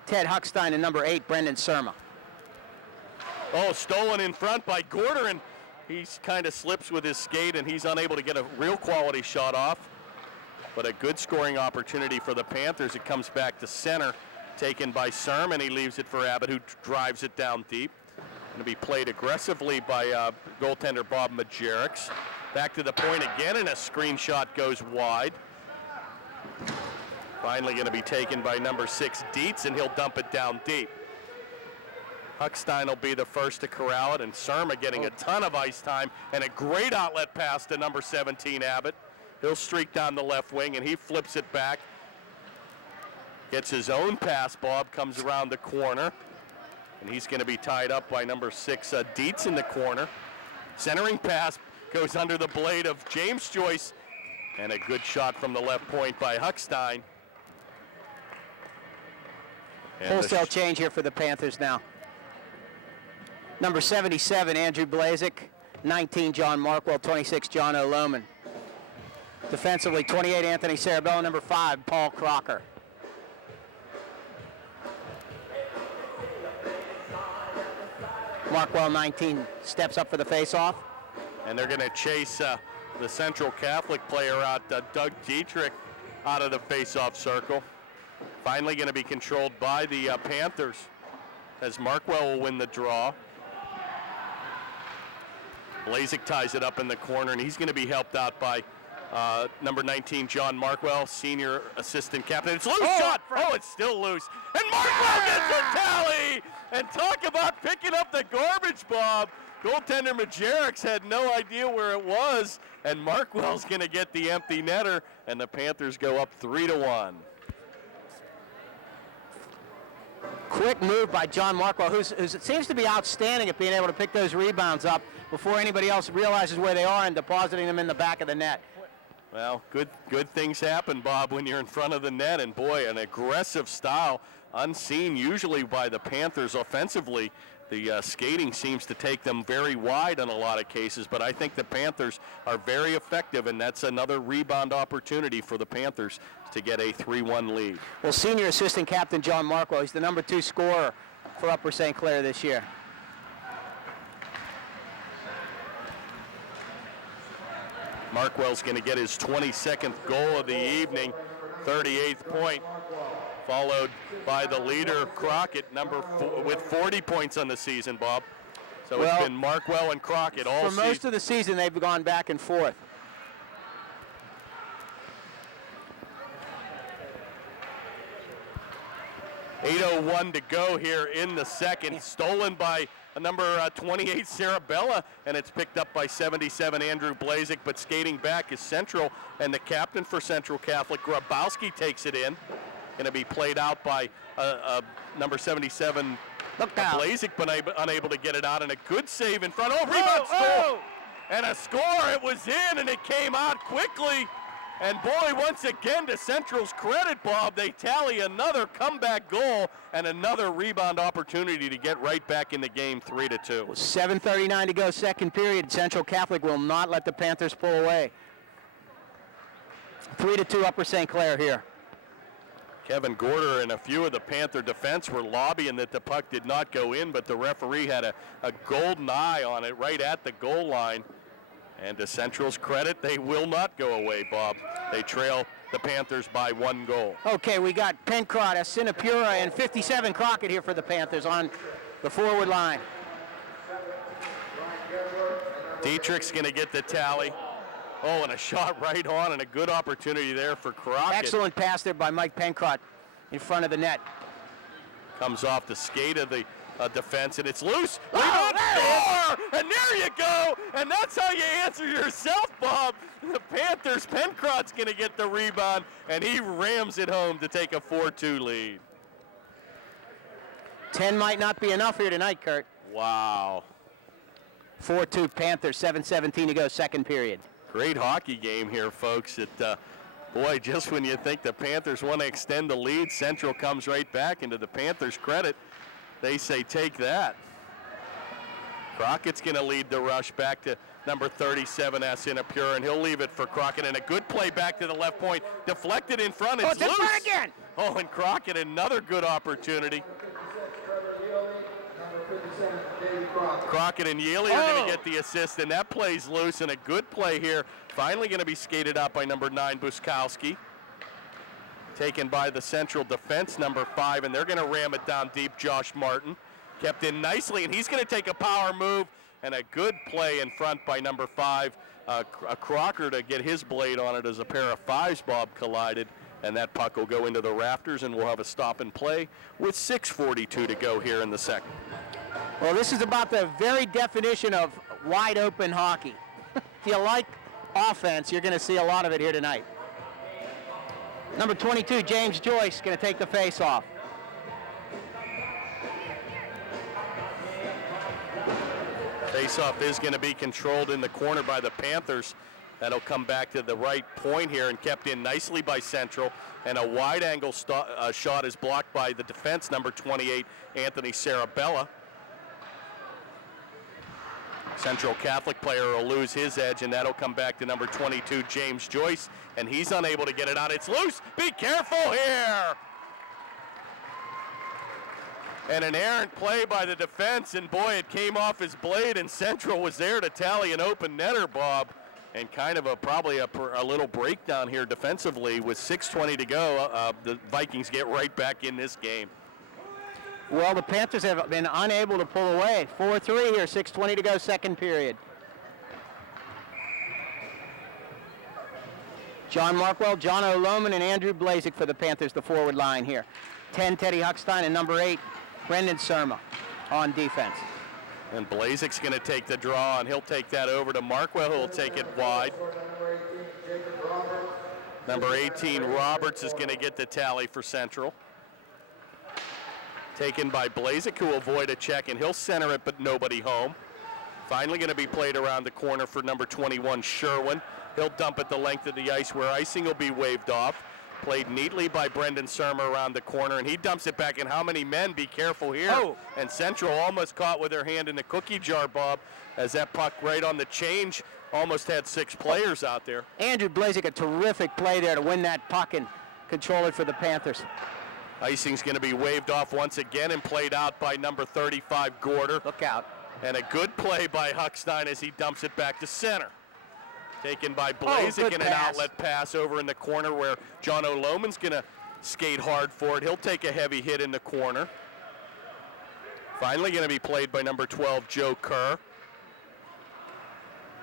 Ted Huckstein, and number 8, Brendan Surma. Oh, stolen in front by Gorder, and he kind of slips with his skate, and he's unable to get a real quality shot off. But a good scoring opportunity for the Panthers. It comes back to center, taken by Sermon. He leaves it for Abbott, who drives it down deep. Going to be played aggressively by goaltender Bob Majericks. Back to the point again, and a screen shot goes wide. Finally going to be taken by number 6, Dietz, and he'll dump it down deep. Huckstein will be the first to corral it, and Serma getting a ton of ice time and a great outlet pass to number 17, Abbott. He'll streak down the left wing, and he flips it back. Gets his own pass. Bob comes around the corner, and he's going to be tied up by number 6, Dietz in the corner. Centering pass goes under the blade of James Joyce, and a good shot from the left point by Huckstein. And wholesale change here for the Panthers now. Number 77, Andrew Blazik. 19, John Markwell. 26, John O'Lohman. Defensively, 28, Anthony Sarabella. Number 5, Paul Crocker. Markwell, 19, steps up for the face-off. And they're going to chase the Central Catholic player out, Doug Dietrich, out of the face-off circle. Finally going to be controlled by the Panthers, as Markwell will win the draw. Blazik ties it up in the corner, and he's going to be helped out by number 19, John Markwell, senior assistant captain. It's loose shot. Oh, it's still loose. And Markwell gets a tally. And talk about picking up the garbage, Bob. Goaltender Majericks had no idea where it was, and Markwell's going to get the empty netter, and the Panthers go up 3-1. Quick move by John Markwell, who seems to be outstanding at being able to pick those rebounds up before anybody else realizes where they are and depositing them in the back of the net. Well, good things happen, Bob, when you're in front of the net, and boy, an aggressive style, unseen usually by the Panthers offensively. The skating seems to take them very wide in a lot of cases, but I think the Panthers are very effective, and that's another rebound opportunity for the Panthers to get a 3-1 lead. Well, senior assistant captain John Markwell, he's the number 2 scorer for Upper St. Clair this year. Markwell's going to get his 22nd goal of the evening, 38th point, followed by the leader, Crockett, number 4, with 40 points on the season, Bob. So it's been Markwell and Crockett all season. For most of the season, they've gone back and forth. .801 to go here in the second. Stolen by number 28, Sarabella, and it's picked up by 77, Andrew Blazik, but skating back is Central, and the captain for Central Catholic, Grabowski, takes it in. Going to be played out by number 77, Blazik, but unable to get it out, and a good save in front. Oh, rebound score! And a score, it was in, and it came out quickly. And boy, once again, to Central's credit, Bob, they tally another comeback goal and another rebound opportunity to get right back in the game, 3-2. 7:39 to go, second period. Central Catholic will not let the Panthers pull away. 3-2 Upper St. Clair here. Kevin Gorder and a few of the Panther defense were lobbying that the puck did not go in, but the referee had a golden eye on it right at the goal line. And to Central's credit, they will not go away, Bob. They trail the Panthers by 1 goal. Okay, we got Pencrot, Sinapura, and 57 Crockett here for the Panthers on the forward line. Dietrich's going to get the tally. Oh, and a shot right on, and a good opportunity there for Crockett. Excellent pass there by Mike Pencrot in front of the net. Comes off the skate of the defense, and it's loose. Rebound, score! And there you go! And that's how you answer yourself, Bob. The Panthers, Pencrot's going to get the rebound, and he rams it home to take a 4-2 lead. 10 might not be enough here tonight, Kurt. Wow. 4-2 Panthers, 7:17 to go, second period. Great hockey game here, folks. Boy, just when you think the Panthers want to extend the lead, Central comes right back, and to the Panthers' credit, they say take that. Crockett's going to lead the rush back to number 37, Sinapura, and he'll leave it for Crockett, and a good play back to the left point. Deflected in front, it's loose. Again. Oh, and Crockett, another good opportunity. Crockett and Yealy are going to get the assist, and that play's loose, and a good play here. Finally going to be skated out by number 9, Buskowski. taken by the Central defense, number 5, and they're going to ram it down deep. Josh Martin kept in nicely, and he's going to take a power move, and a good play in front by number 5, Crocker, to get his blade on it as a pair of 5s, Bob, collided, and that puck will go into the rafters, and we'll have a stop and play with 6:42 to go here in the second. Well, this is about the very definition of wide open hockey. If you like offense, you're going to see a lot of it here tonight. Number 22, James Joyce, going to take the face-off. Face-off is going to be controlled in the corner by the Panthers. That'll come back to the right point here and kept in nicely by Central. And a wide-angle shot is blocked by the defense, number 28, Anthony Sarabella. Central Catholic player will lose his edge, and that'll come back to number 22, James Joyce, and he's unable to get it out. It's loose. Be careful here. And an errant play by the defense, and boy, it came off his blade, and Central was there to tally an open netter, Bob, and kind of probably a little breakdown here defensively. With 6:20 to go, the Vikings get right back in this game. Well, the Panthers have been unable to pull away. 4-3 here, 6:20 to go, second period. John Markwell, John O'Lohman, and Andrew Blazik for the Panthers, the forward line here. 10, Teddy Huckstein, and number 8, Brendan Surma on defense. And Blazik's going to take the draw, and he'll take that over to Markwell, who will take it wide. Number 18, Roberts, is going to get the tally for Central. Taken by Blazik, who will avoid a check, and he'll center it, but nobody home. Finally going to be played around the corner for number 21, Sherwin. He'll dump it the length of the ice where icing will be waved off. Played neatly by Brendan Surma around the corner, and he dumps it back. And how many men? Be careful here. Oh. And Central almost caught with their hand in the cookie jar, Bob, as that puck right on the change almost had 6 players out there. Andrew Blazik, a terrific play there to win that puck and control it for the Panthers. Icing's going to be waved off once again and played out by number 35, Gorder. Look out. And a good play by Huckstein as he dumps it back to center. Taken by Blazik, and an outlet pass over in the corner where John O'Lohman's going to skate hard for it. He'll take a heavy hit in the corner. Finally going to be played by number 12, Joe Kerr.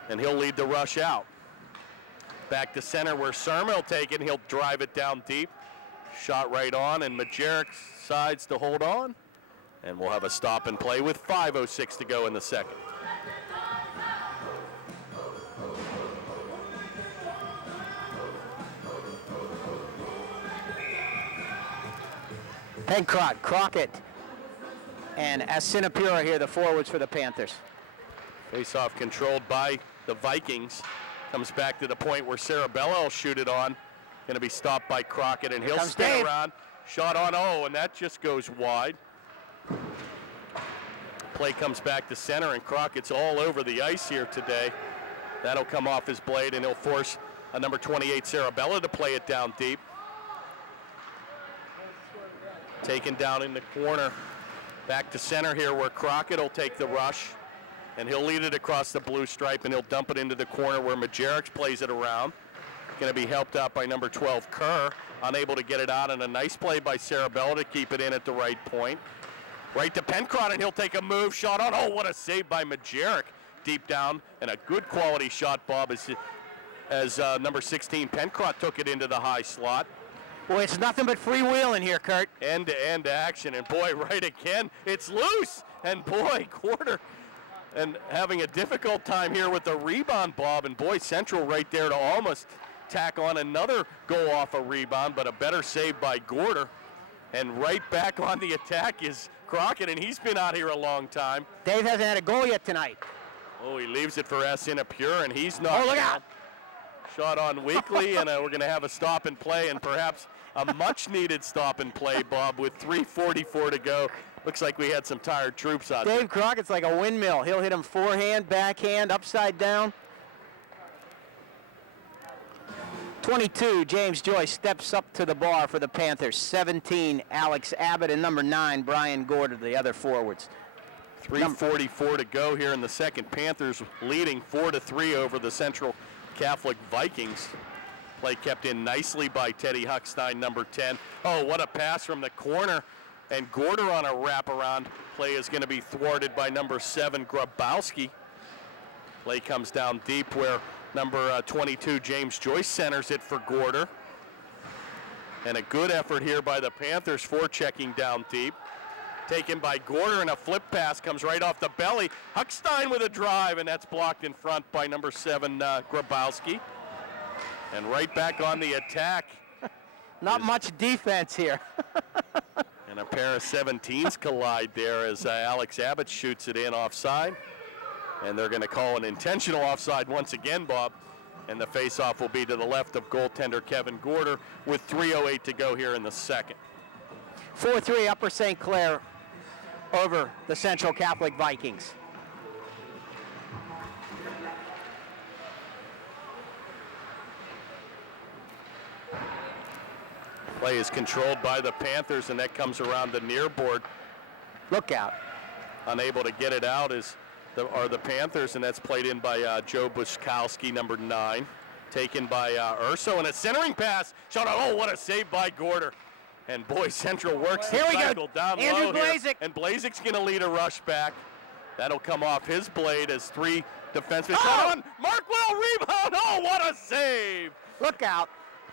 And he'll lead the rush out. Back to center where Surma will take it, and he'll drive it down deep. Shot right on, and Majeric decides to hold on. And we'll have a stop and play with 5:06 to go in the second. Pencrott, Crockett, and Asinapura here, the forwards for the Panthers. Face-off controlled by the Vikings. Comes back to the point where Sarabella will shoot it on. Going to be stopped by Crockett, and he'll stay around. Shot on, and that just goes wide. Play comes back to center, and Crockett's all over the ice here today. That'll come off his blade, and he'll force a number 28, Sarabella, to play it down deep. Taken down in the corner. Back to center here where Crockett will take the rush, and he'll lead it across the blue stripe, and he'll dump it into the corner where Majeric plays it around. Going to be helped out by number 12, Kerr, unable to get it out, and a nice play by Sarabella to keep it in at the right point. Right to Pencrott, and he'll take a move, shot on. Oh, what a save by Majeric deep down, and a good quality shot, Bob, as number 16, Pencrott, took it into the high slot. Boy, it's nothing but freewheeling here, Kurt. End-to-end action, and boy, right again, it's loose, and boy, Gorder, and having a difficult time here with the rebound, Bob, and boy, Central right there to almost tack on another goal off a rebound, but a better save by Gorder. And right back on the attack is Crockett, and he's been out here a long time. Dave hasn't had a goal yet tonight. Oh, he leaves it for Asinapura, and he's not. Oh, look out. Shot on weakly, and we're going to have a stop and play, and perhaps a much-needed stop and play, Bob, with 3:44 to go. Looks like we had some tired troops out there. Dave Crockett's like a windmill. He'll hit him forehand, backhand, upside down. 22, James Joyce steps up to the bar for the Panthers. 17, Alex Abbott, and number 9, Brian Gorder, the other forwards. 3:44 to go here in the second. Panthers leading 4-3 over the Central Catholic Vikings. Play kept in nicely by Teddy Huckstein, number 10. Oh, what a pass from the corner. And Gorder on a wraparound. Play is going to be thwarted by number 7, Grabowski. Play comes down deep where number 22, James Joyce, centers it for Gorder. And a good effort here by the Panthers for checking down deep. Taken by Gorder, and a flip pass comes right off the belly. Huckstein with a drive, and that's blocked in front by number 7, Grabowski. And right back on the attack. Not much defense here. And a pair of 17s collide there as Alex Abbott shoots it in offside. And they're going to call an intentional offside once again, Bob. And the faceoff will be to the left of goaltender Kevin Gorder with 3:08 to go here in the second. 4-3 Upper St. Clair over the Central Catholic Vikings. Play is controlled by the Panthers, and that comes around the near board. Look out. Unable to get it out are the Panthers, and that's played in by Joe Buszkowski, number 9. Taken by Urso, and a centering pass. Shot out. Oh, what a save by Gorder. And boy, Central works the cycle down Andrew low Blazek. here. And Blazek's going to lead a rush back. That'll come off his blade as 3 defensemen. Oh! Shot on. Markwell rebound. Oh, what a save. Look out.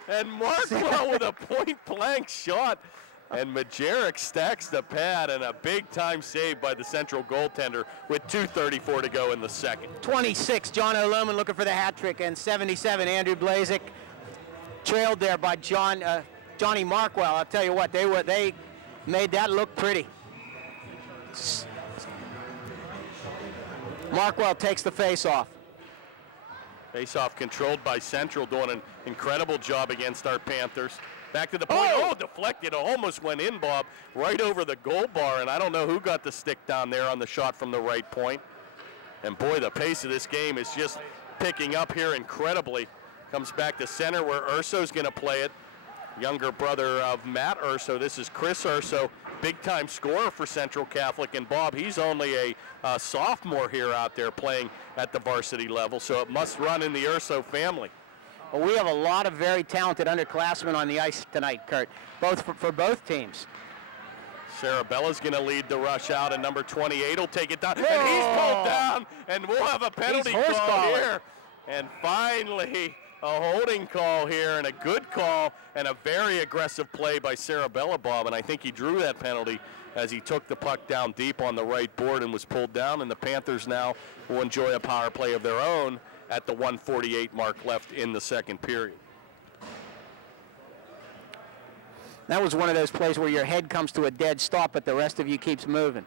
And Markwell with a point-blank shot. And Majeric stacks the pad, and a big-time save by the Central goaltender with 2:34 to go in the second. 26, John O'Loman looking for the hat trick, and 77, Andrew Blazek, trailed there by Johnny Markwell. I'll tell you what, they made that look pretty. Markwell takes the face-off. Face-off controlled by Central, doing an incredible job against our Panthers. Back to the point. Oh, deflected. Almost went in, Bob, right over the goal bar, and I don't know who got the stick down there on the shot from the right point. And boy, the pace of this game is just picking up here incredibly. Comes back to center where Urso's going to play it. Younger brother of Matt Urso. This is Chris Urso, big-time scorer for Central Catholic. And Bob, he's only a sophomore here out there playing at the varsity level, so it must run in the Urso family. Well, we have a lot of very talented underclassmen on the ice tonight, Kurt, both for both teams. Sarabella's going to lead the rush out, and number 28 will take it down. Whoa. And he's pulled down, and we'll have a penalty call here. And finally, a holding call here, and a good call, and a very aggressive play by Sarabella, Bob. And I think he drew that penalty as he took the puck down deep on the right board and was pulled down. And the Panthers now will enjoy a power play of their own at the 1:48 mark left in the second period. That was one of those plays where your head comes to a dead stop, but the rest of you keeps moving.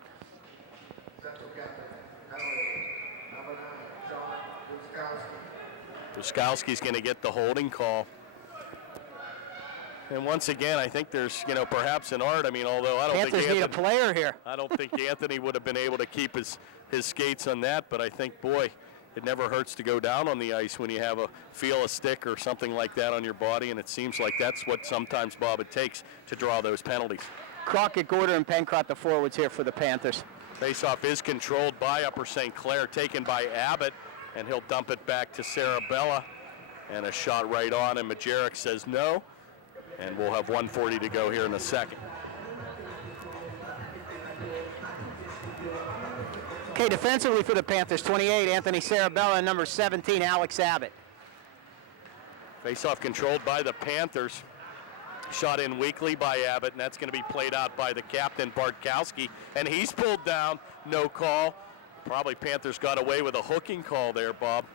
Buszkowski's going to get the holding call. And once again, I think there's, perhaps an art. I mean, although I don't Panthers think need a player here. I don't think Anthony would have been able to keep his skates on that, but I think, boy, it never hurts to go down on the ice when you have feel a stick or something like that on your body, and it seems like that's what sometimes, Bob, it takes to draw those penalties. Crockett, Gorder, and Pencrott, the forwards here for the Panthers. Faceoff is controlled by Upper St. Clair, taken by Abbott, and he'll dump it back to Sarabella. And a shot right on, and Majeric says no. And we'll have 1:40 to go here in a second. Okay, defensively for the Panthers, 28, Anthony Sarabella, and number 17, Alex Abbott. Faceoff controlled by the Panthers. Shot in weakly by Abbott, and that's going to be played out by the captain, Bartkowski. And he's pulled down, no call. Probably Panthers got away with a hooking call there, Bob.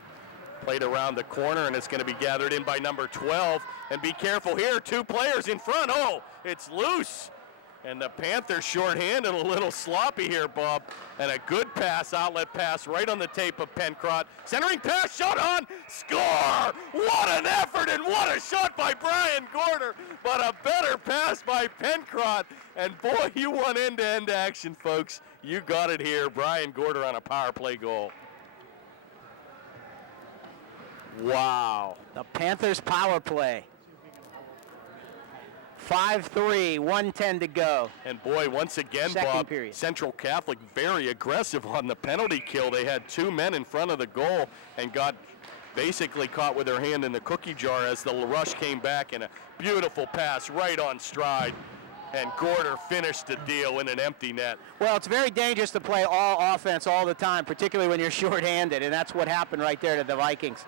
Played around the corner, and it's going to be gathered in by number 12. And be careful here, 2 players in front. Oh, it's loose. And the Panthers shorthanded, a little sloppy here, Bob. And a good pass, outlet pass right on the tape of Pencrott. Centering pass, shot on, score! What an effort and what a shot by Brian Gorder. But a better pass by Pencrott. And boy, you want end-to-end action, folks. You got it here, Brian Gorder on a power play goal. Wow. The Panthers power play. 5-3, 1:10 to go. And boy, once again, Second Bob, period. Central Catholic very aggressive on the penalty kill. They had 2 men in front of the goal and got basically caught with her hand in the cookie jar as the rush came back, and a beautiful pass right on stride. And Gorder finished the deal in an empty net. Well, it's very dangerous to play all offense all the time, particularly when you're shorthanded, and that's what happened right there to the Vikings.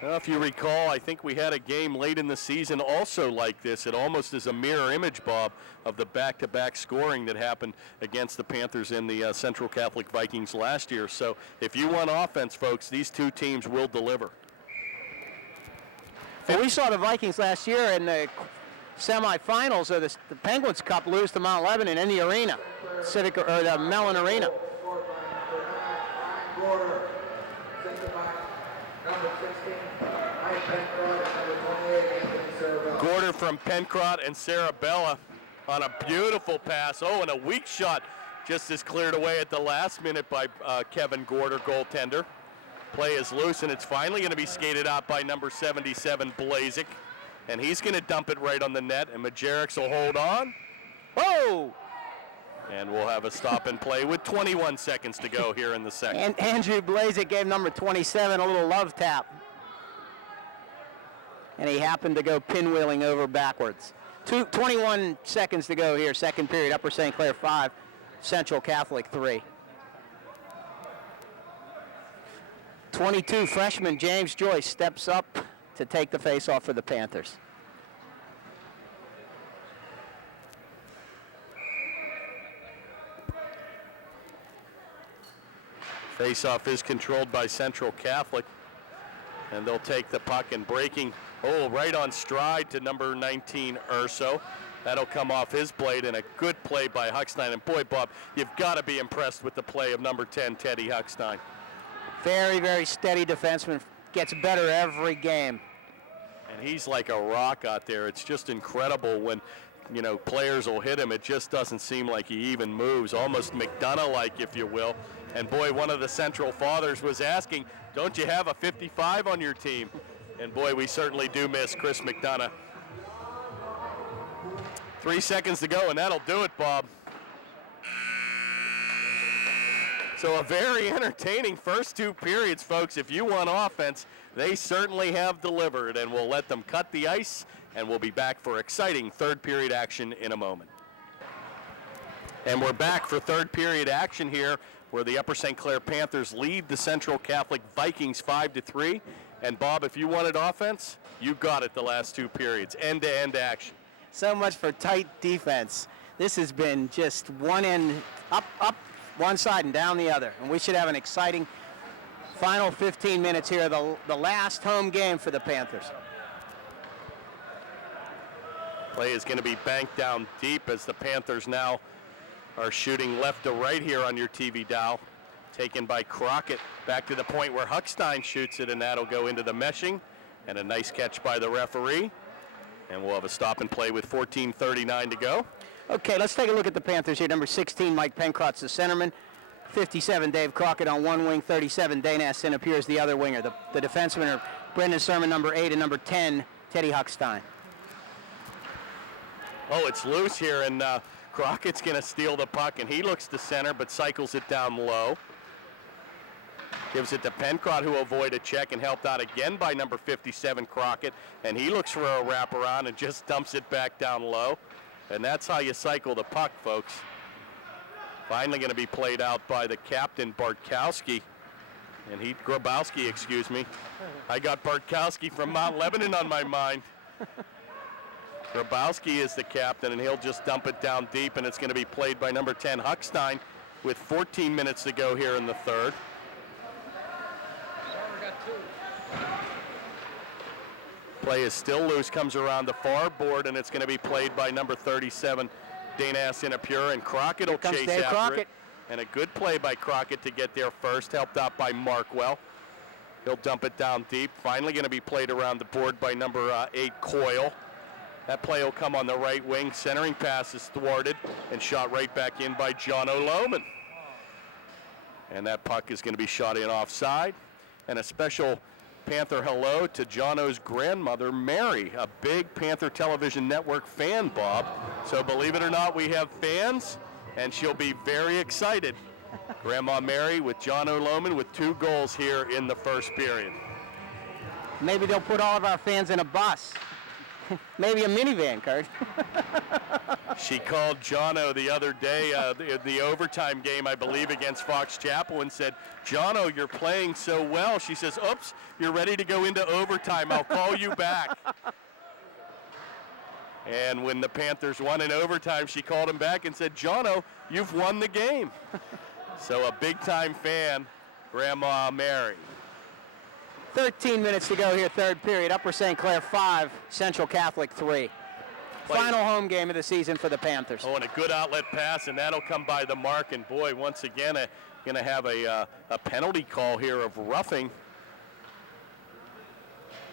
Well, if you recall, I think we had a game late in the season also like this. It almost is a mirror image, Bob, of the back-to-back scoring that happened against the Panthers and the Central Catholic Vikings last year. So if you want offense, folks, these two teams will deliver. Well, we saw the Vikings last year in the semifinals of the Penguins Cup lose to Mount Lebanon in the arena, the Mellon Arena. Gorder from Pencrott and Sarabella on a beautiful pass. Oh, and a weak shot just is cleared away at the last minute by Kevin Gorder, goaltender. Play is loose, and it's finally going to be skated out by number 77, Blazik. And he's going to dump it right on the net, and Majerics will hold on. Whoa! And we'll have a stop and play with 21 seconds to go here in the second. And Andrew Blazik gave number 27 a little love tap. And he happened to go pinwheeling over backwards. 21 seconds to go here, second period. Upper St. Clair 5, Central Catholic 3. 22 freshman James Joyce steps up to take the face-off for the Panthers. Face-off is controlled by Central Catholic, and they'll take the puck and breaking, right on stride to number 19, Urso. That'll come off his blade, and a good play by Huckstein. And boy, Bob, you've got to be impressed with the play of number 10, Teddy Huckstein. Very, very steady defenseman, gets better every game. And he's like a rock out there. It's just incredible when, players will hit him. It just doesn't seem like he even moves, almost McDonough-like, if you will. And boy, one of the Central fathers was asking, don't you have a 55 on your team? And boy, we certainly do miss Chris McDonough. 3 seconds to go, and that'll do it, Bob. So a very entertaining first two periods, folks. If you want offense, they certainly have delivered, and we'll let them cut the ice, and we'll be back for exciting third period action in a moment. And we're back for third period action here, where the Upper St. Clair Panthers lead the Central Catholic Vikings 5-3. And Bob, if you wanted offense, you got it the last two periods, end-to-end action. So much for tight defense. This has been just one end, up one side and down the other. And we should have an exciting final 15 minutes here, the last home game for the Panthers. Play is going to be banked down deep as the Panthers now are shooting left to right here on your TV dial. Taken by Crockett back to the point where Huckstein shoots it, and that'll go into the meshing. And a nice catch by the referee. And we'll have a stop and play with 14:39 to go. Okay, let's take a look at the Panthers here. Number 16, Mike Pencrott's the centerman. 57, Dave Crockett on one wing. 37, Danas St-Appears the other winger. The defensemen are Brendan Sermon, number 8, and number 10, Teddy Huckstein. Oh, it's loose here, and Crockett's going to steal the puck, and he looks to center but cycles it down low. Gives it to Pencrott, who avoided a check and helped out again by number 57, Crockett. And he looks for a wraparound and just dumps it back down low. And that's how you cycle the puck, folks. Finally going to be played out by the captain, Bartkowski. And Grabowski, excuse me. I got Bartkowski from Mount Lebanon on my mind. Grabowski is the captain, and he'll just dump it down deep, and it's going to be played by number 10, Huckstein, with 14 minutes to go here in the third. Play is still loose, comes around the far board, and it's going to be played by number 37, Danas St-Appears, and Crockett will chase Dave after Crockett. it. And a good play by Crockett to get there first, helped out by Markwell. He'll dump it down deep. Finally going to be played around the board by number 8, Coyle. That play will come on the right wing. Centering pass is thwarted and shot right back in by John O'Lohman. And that puck is going to be shot in offside. And a special Panther hello to Jono's grandmother, Mary, a big Panther Television Network fan, Bob. So believe it or not, we have fans, and she'll be very excited Grandma Mary with John O'Loman with 2 goals here in the first period. Maybe they'll put all of our fans in a bus. Maybe a minivan, Kurt. She called Jono the other day, the overtime game, I believe, against Fox Chapel, and said, "Jono, you're playing so well." She says, "Oops, you're ready to go into overtime. I'll call you back." And when the Panthers won in overtime, she called him back and said, "Jono, you've won the game." So a big-time fan, Grandma Mary. 13 minutes to go here, third period. Upper St. Clair 5, Central Catholic 3. Final home game of the season for the Panthers. Oh, and a good outlet pass, and that'll come by the mark. And boy, once again, going to have a penalty call here of roughing.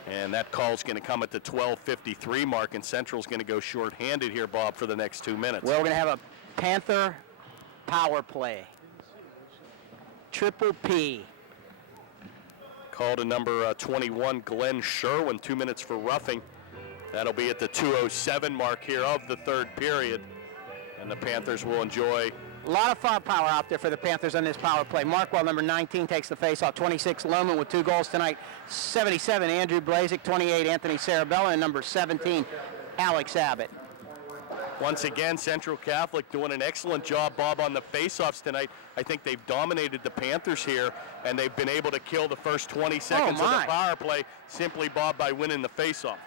And that call's going to come at the 12:53 mark, and Central's going to go short-handed here, Bob, for the next 2 minutes. Well, we're going to have a Panther power play. Triple P. Call to number 21, Glenn Sherwin, 2 minutes for roughing. That'll be at the 2:07 mark here of the third period. And the Panthers will enjoy. A lot of firepower out there for the Panthers on this power play. Markwell, number 19, takes the face-off. 26, Loman with 2 goals tonight. 77, Andrew Blazik. 28, Anthony Sarabella. And number 17, Alex Abbott. Once again, Central Catholic doing an excellent job, Bob, on the face-offs tonight. I think they've dominated the Panthers here, and they've been able to kill the first 20 seconds of the power play simply, Bob, by winning the face-off.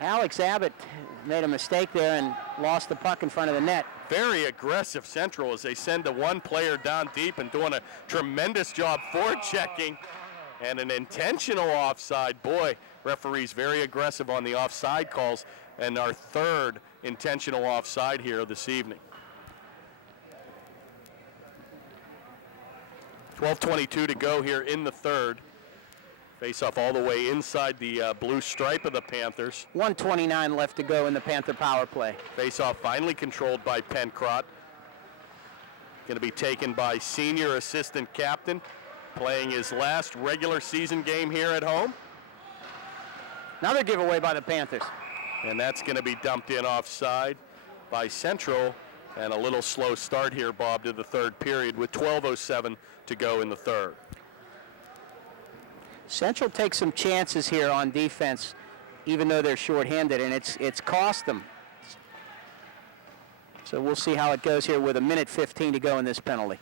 Alex Abbott made a mistake there and lost the puck in front of the net. Very aggressive Central as they send the one player down deep and doing a tremendous job forechecking, and an intentional offside. Boy, referees very aggressive on the offside calls, and our third intentional offside here this evening. 12:22 to go here in the third. Face off all the way inside the blue stripe of the Panthers. 1:29 left to go in the Panther power play. Face off finally controlled by Pencrott. Going to be taken by senior assistant captain, playing his last regular season game here at home. Another giveaway by the Panthers. And that's going to be dumped in offside by Central. And a little slow start here, Bob, to the third period with 12:07 to go in the third. Central takes some chances here on defense, even though they're shorthanded, and it's cost them. So we'll see how it goes here with 1:15 to go in this penalty.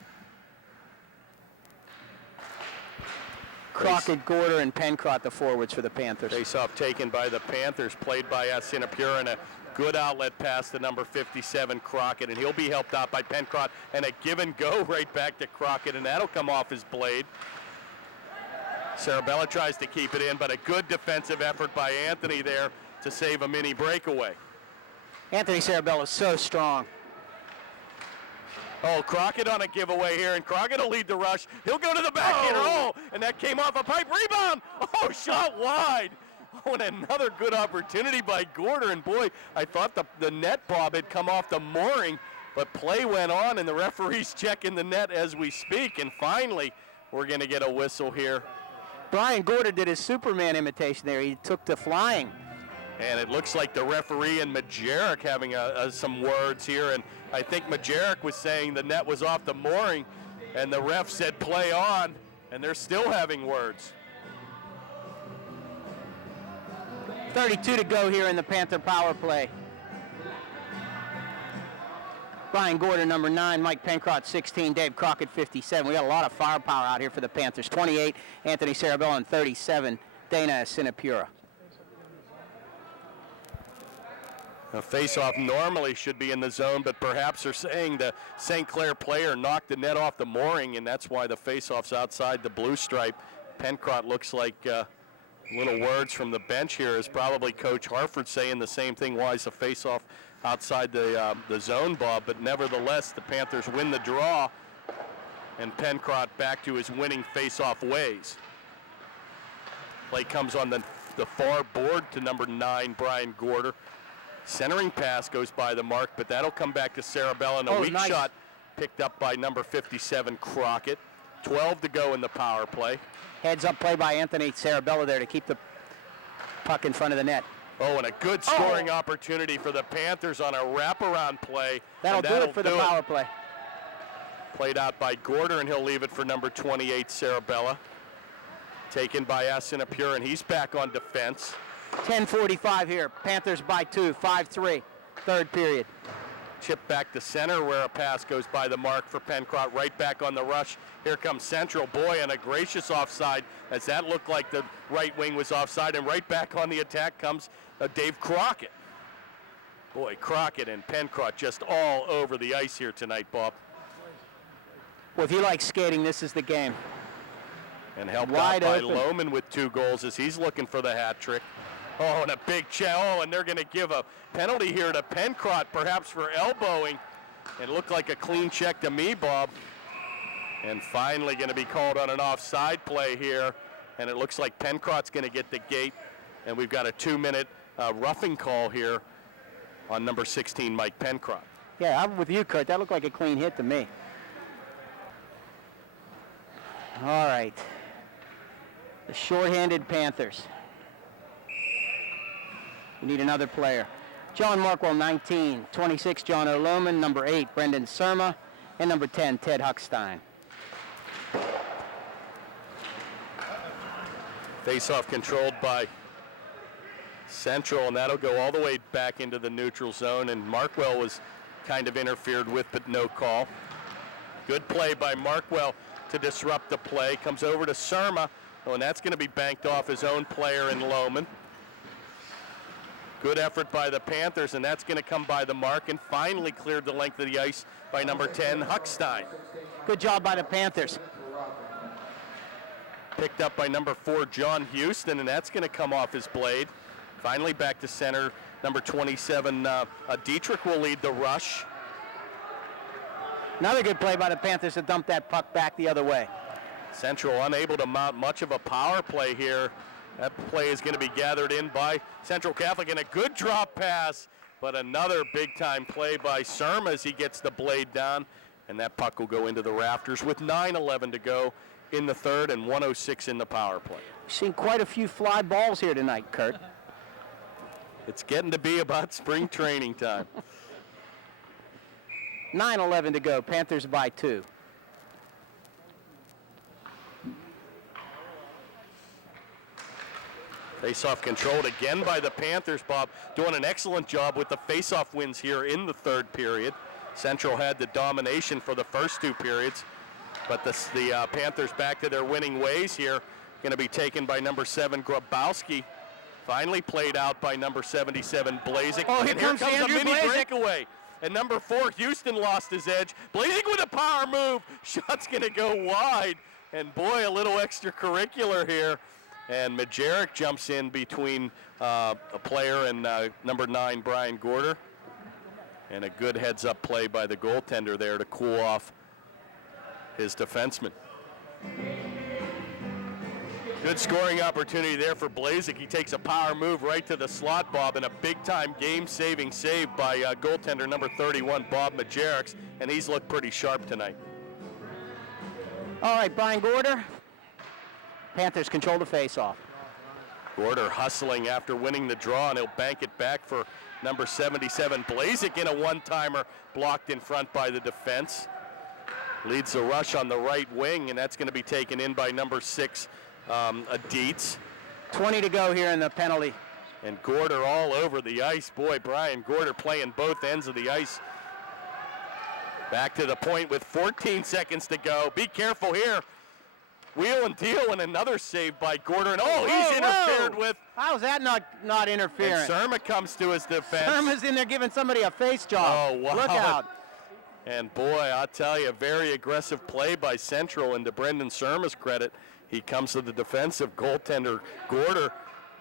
Crockett, Gorder, and Pencrott, the forwards for the Panthers. Face-off taken by the Panthers, played by Sinapura, and a good outlet pass to number 57, Crockett, and he'll be helped out by Pencrott, and a give and go right back to Crockett, and that'll come off his blade. Sarabella tries to keep it in, but a good defensive effort by Anthony there to save a mini breakaway. Anthony Sarabella is so strong. Oh, Crockett on a giveaway here, and Crockett will lead the rush. He'll go to the backhand. Oh, and that came off a pipe. Rebound. Oh, shot wide. Oh, and another good opportunity by Gorder. And boy, I thought the net, Bob, had come off the mooring, but play went on, and the referee's checking the net as we speak. And finally, we're going to get a whistle here. Brian Gorder did his Superman imitation there. He took to flying. And it looks like the referee and Majerick having some words here. And I think Majerick was saying the net was off the mooring, and the ref said play on, and they're still having words. 32 to go here in the Panther power play. Brian Gorder, number 9, Mike Pencrott, 16, Dave Crockett, 57. We got a lot of firepower out here for the Panthers. 28, Anthony Sarabella, and 37, Dana Sinapura. A face-off normally should be in the zone, but perhaps they're saying the St. Clair player knocked the net off the mooring, and that's why the face-off's outside the blue stripe. Pencrott looks like little words from the bench here is probably Coach Harford saying the same thing. Why is the face-off outside the zone, Bob? But nevertheless, the Panthers win the draw, and Pencrott back to his winning face-off ways. Play comes on the far board to number 9, Brian Gorder. Centering pass goes by the mark, but that'll come back to Sarabella, and a weak shot picked up by number 57, Crockett. 12 to go in the power play. Heads up play by Anthony Sarabella there to keep the puck in front of the net. Oh, and a good scoring opportunity for the Panthers on a wraparound play. That'll do it for the power play. Played out by Gorder, and he'll leave it for number 28, Sarabella. Taken by Assinapure, and he's back on defense. 10:45 here. Panthers by 2, 5-3, third period. Chip back to center where a pass goes by the mark for Pencrott. Right back on the rush. Here comes Central. Boy, and a gracious offside as that looked like the right wing was offside. And right back on the attack comes Dave Crockett. Boy, Crockett and Pencrott just all over the ice here tonight, Bob. Well, if you like skating, this is the game. And helped Wide out by open. Lohman with 2 goals as he's looking for the hat trick. Oh, and a big oh, and they're going to give a penalty here to Pencrott, perhaps for elbowing. It looked like a clean check to me, Bob. And finally going to be called on an offside play here. And it looks like Pencrott's going to get the gate. And we've got a 2-minute roughing call here on number 16, Mike Pencrott. Yeah, I'm with you, Kurt. That looked like a clean hit to me. All right. The shorthanded Panthers. We need another player. John Markwell, 19. 26, John O'Lohman. Number 8, Brendan Surma. And number 10, Ted Huckstein. Face-off controlled by Central, and that'll go all the way back into the neutral zone. And Markwell was kind of interfered with, but no call. Good play by Markwell to disrupt the play. Comes over to Surma, and that's going to be banked off his own player in Lohman. Good effort by the Panthers, and that's going to come by the mark, and finally cleared the length of the ice by number 10, Huckstein. Good job by the Panthers. Picked up by number 4, John Houston, and that's going to come off his blade. Finally back to center, number 27, Dietrich will lead the rush. Another good play by the Panthers to dump that puck back the other way. Central unable to mount much of a power play here. That play is going to be gathered in by Central Catholic, and a good drop pass, but another big-time play by Surma as he gets the blade down, and that puck will go into the rafters with 9:11 to go in the third and 1:06 in the power play. We've seen quite a few fly balls here tonight, Kurt. It's getting to be about spring training time. 9:11 to go. Panthers by 2. Face-off controlled again by the Panthers, Bob, doing an excellent job with the face-off wins here in the third period. Central had the domination for the first 2 periods, but the Panthers back to their winning ways here. Going to be taken by number 7, Grabowski. Finally played out by number 77, Blazik. Oh, and here comes a Andrew mini Blazik. breakaway. And number 4, Houston lost his edge. Blazik with a power move. Shot's going to go wide. And boy, a little extracurricular here. And Majerick jumps in between a player and number 9, Brian Gorder. And a good heads-up play by the goaltender there to cool off his defenseman. Good scoring opportunity there for Blazik. He takes a power move right to the slot, Bob, and a big-time game-saving save by goaltender number 31, Bob Majerick, and he's looked pretty sharp tonight. All right, Brian Gorder. Panthers control the face-off. Gorder hustling after winning the draw, and he'll bank it back for number 77, Blazik, in a one-timer blocked in front by the defense. Leads the rush on the right wing, and that's going to be taken in by number 6, Dietz. 20 to go here in the penalty. And Gorder all over the ice. Boy, Brian Gorder playing both ends of the ice. Back to the point with 14 seconds to go. Be careful here. Wheel and deal, and another save by Gorder. And he's interfered with. How's that not interference? And Surma comes to his defense. Surma's in there giving somebody a face job. Oh, wow. Look out. And boy, I'll tell you, very aggressive play by Central, and to Brendan Surma's credit, he comes to the defense of goaltender Gorder,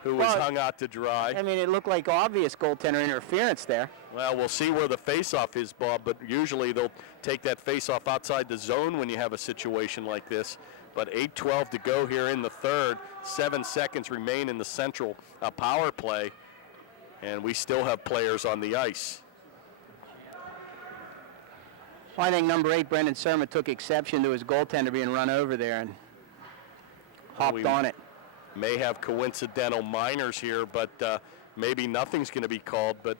who was hung out to dry. I mean, it looked like obvious goaltender interference there. Well, we'll see where the face-off is, Bob, but usually they'll take that face-off outside the zone when you have a situation like this. But 8:12 to go here in the third. 7 seconds remain in the Central power play, and we still have players on the ice. Well, I think number 8, Brendan Surma, took exception to his goaltender being run over there and hopped on it. May have coincidental minors here, but maybe nothing's going to be called. But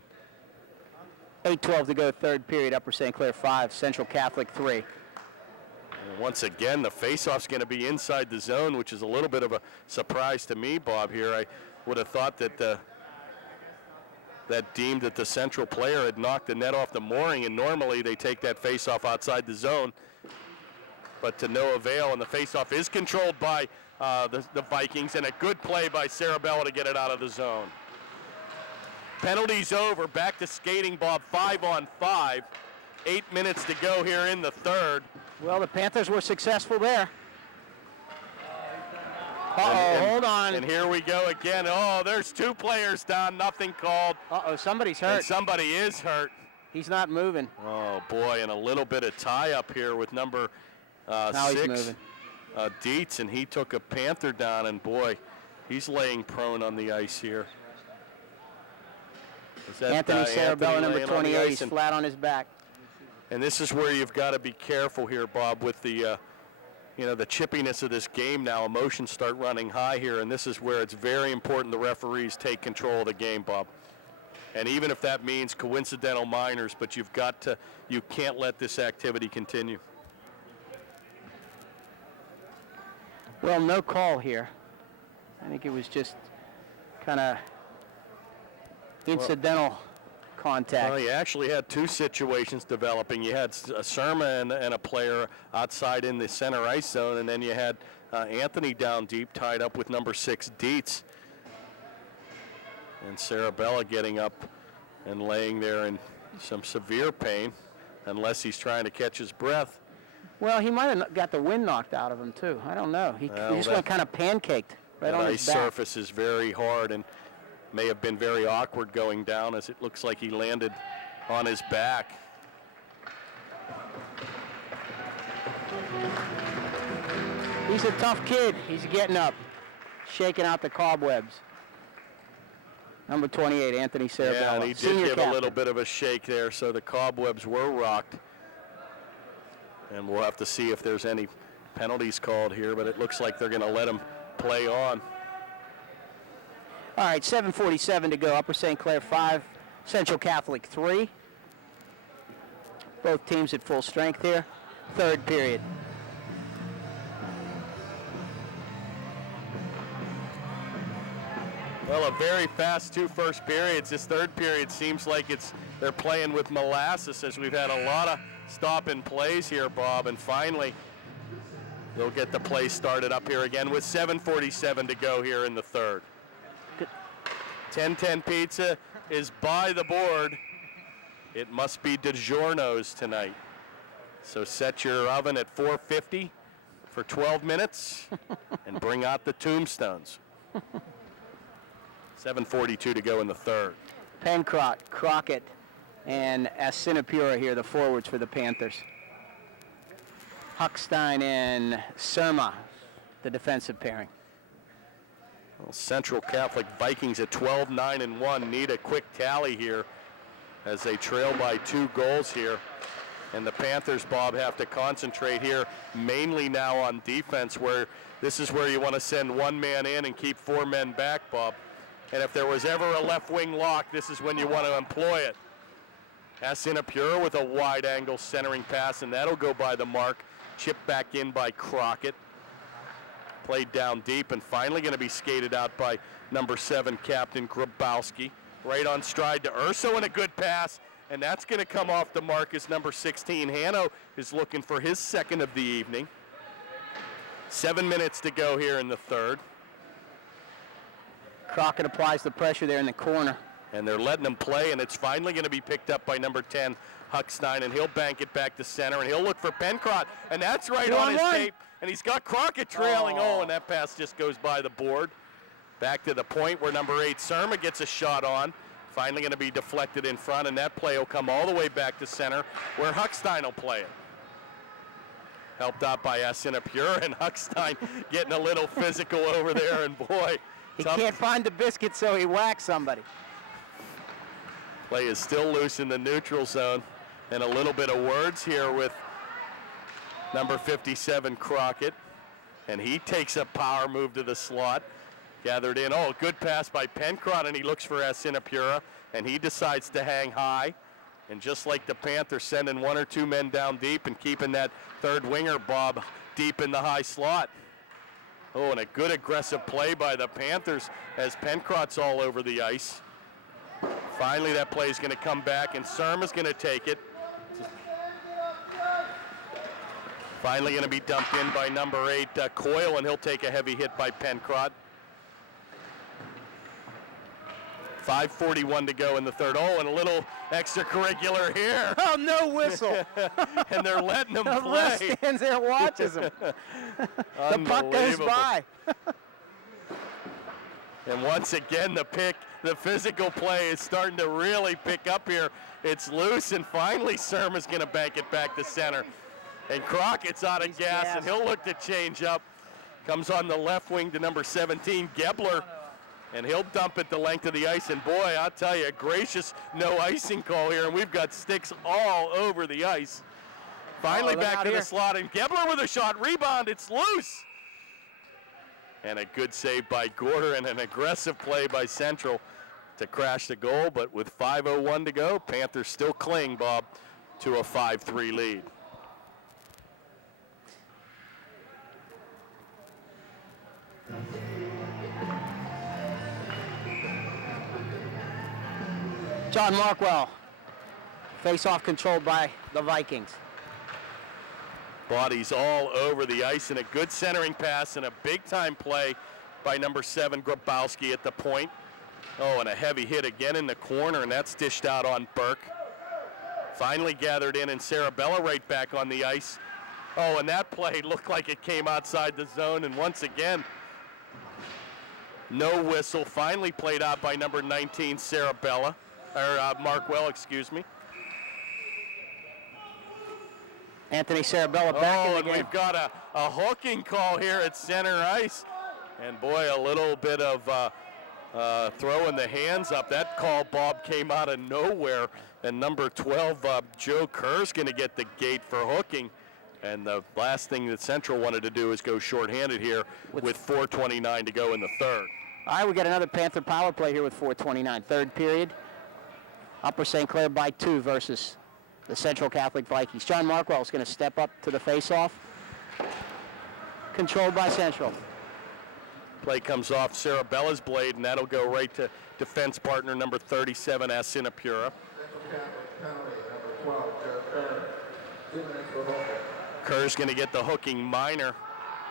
8:12 to go, third period. Upper St. Clair 5, Central Catholic 3. And once again, the faceoff's going to be inside the zone, which is a little bit of a surprise to me, Bob, here. I would have thought that that deemed that the central player had knocked the net off the mooring, and normally they take that faceoff outside the zone, but to no avail, and the faceoff is controlled by the Vikings, and a good play by Sarabella to get it out of the zone. Penalties over, back to skating, Bob, 5-on-5. 8 minutes to go here in the third. Well, the Panthers were successful there. Hold on. And here we go again. Oh, there's 2 players down, nothing called. Somebody's hurt. And somebody is hurt. He's not moving. Oh, boy, and a little bit of tie-up here with number now 6, he's moving. Dietz, and he took a Panther down, and boy, he's laying prone on the ice here. Is that, Anthony Sarabella, number 28, he's and flat on his back. And this is where you've got to be careful here, Bob, with the the chippiness of this game now. Emotions start running high here, and this is where it's very important the referees take control of the game, Bob. And even if that means coincidental minors, but you can't let this activity continue. Well, no call here. I think it was just kind of incidental contact. Well, you actually had 2 situations developing. You had Surma and a player outside in the center ice zone, and then you had Anthony down deep, tied up with number 6, Dietz. And Sarabella getting up and laying there in some severe pain, unless he's trying to catch his breath. Well, he might have got the wind knocked out of him, too. I don't know. He just went kind of pancaked right on his back. The ice surface is very hard and may have been very awkward going down, as it looks like he landed on his back. He's a tough kid. He's getting up, shaking out the cobwebs. Number 28, Anthony Sarabella. Yeah, and he did give a little bit of a shake there, so the cobwebs were rocked. And we'll have to see if there's any penalties called here, but it looks like they're going to let him play on. All right, 7:47 to go. Upper St. Clair 5, Central Catholic 3. Both teams at full strength here. Third period. Well, a very fast 2 first periods. This third period seems like they're playing with molasses, as we've had a lot of stop and plays here, Bob, and finally they'll get the play started up here again with 7:47 to go here in the third. 10-10 Pizza is by the board. It must be DiGiorno's tonight. So set your oven at 450 for 12 minutes and bring out the tombstones. 7:42 to go in the third. Pencrott, Crockett, and Asinapura here, the forwards for the Panthers. Huckstein and Surma, the defensive pairing. Well, Central Catholic Vikings at 12-9-1 need a quick tally here as they trail by 2 goals here. And the Panthers, Bob, have to concentrate here mainly now on defense, where this is where you want to send 1 man in and keep 4 men back, Bob. And if there was ever a left wing lock, this is when you want to employ it. Asinapura with a wide angle centering pass, and that'll go by the mark. Chipped back in by Crockett. Played down deep and finally going to be skated out by number 7, Captain Grabowski. Right on stride to Urso, and a good pass. And that's going to come off the mark as number 16. Hanno is looking for his second of the evening. 7 minutes to go here in the third. Crockett applies the pressure there in the corner. And they're letting him play, and it's finally going to be picked up by number 10, Huckstein, and he'll bank it back to center, and he'll look for Pencrott, and that's right on his tape. And he's got Crockett trailing. Oh, and that pass just goes by the board. Back to the point where number 8, Surma, gets a shot on. Finally going to be deflected in front, and that play will come all the way back to center, where Huckstein will play it. Helped out by Asinapura, and Huckstein getting a little physical over there, and boy. He can't find the biscuit, so he whacks somebody. Play is still loose in the neutral zone, and a little bit of words here with number 57, Crockett, and he takes a power move to the slot. Gathered in. Oh, good pass by Pencrott, and he looks for Asinapura, and he decides to hang high And just like the Panthers, sending one or two men down deep and keeping that third winger, Bob, deep in the high slot. Oh, and a good aggressive play by the Panthers as Pencrott's all over the ice. Finally, that play is going to come back, and Surma's going to take it. Finally going to be dumped in by number 8, Coyle, and he'll take a heavy hit by Pencrott. 5:41 to go in the third. Oh, and a little extracurricular here. Oh, no whistle. And they're letting him The play. ref stands there and watches him. The puck goes by. And once again, the physical play is starting to really pick up here. It's loose, and finally Surma's going to bank it back to center. And Crockett's out of gas, and he'll look to change up. Comes on the left wing to number 17, Gebler. And he'll dump it the length of the ice. And boy, I'll tell you, a gracious no icing call here. And we've got sticks all over the ice. Finally back to the slot. And Gebler with a shot. Rebound. It's loose. And a good save by Gorder and an aggressive play by Central to crash the goal. But with 5:01 to go, Panthers still cling, Bob, to a 5-3 lead. John Markwell, face-off controlled by the Vikings. Bodies all over the ice, and a good centering pass and a big-time play by number 7, Grabowski at the point. Oh, and a heavy hit again in the corner, and that's dished out on Burke. Finally gathered in, and Sarabella right back on the ice. Oh, and that play looked like it came outside the zone, and once again, no whistle. Finally played out by number 19, Sarabella. Or Markwell, excuse me. Anthony Sarabella back in the and game. We've got a hooking call here at center ice. And boy, a little bit of throwing the hands up. That call, Bob, came out of nowhere. And number 12, Joe Kerr's going to get the gate for hooking. And the last thing that Central wanted to do is go shorthanded here with 4:29 to go in the third. All right, we got another Panther power play here with 4:29. Third period. Upper St. Clair by 2 versus the Central Catholic Vikings. John Markwell is going to step up to the face-off. Controlled by Central. Play comes off Sarabella's blade, and that'll go right to defense partner number 37, Sinapura. Kerr's going to get the hooking minor,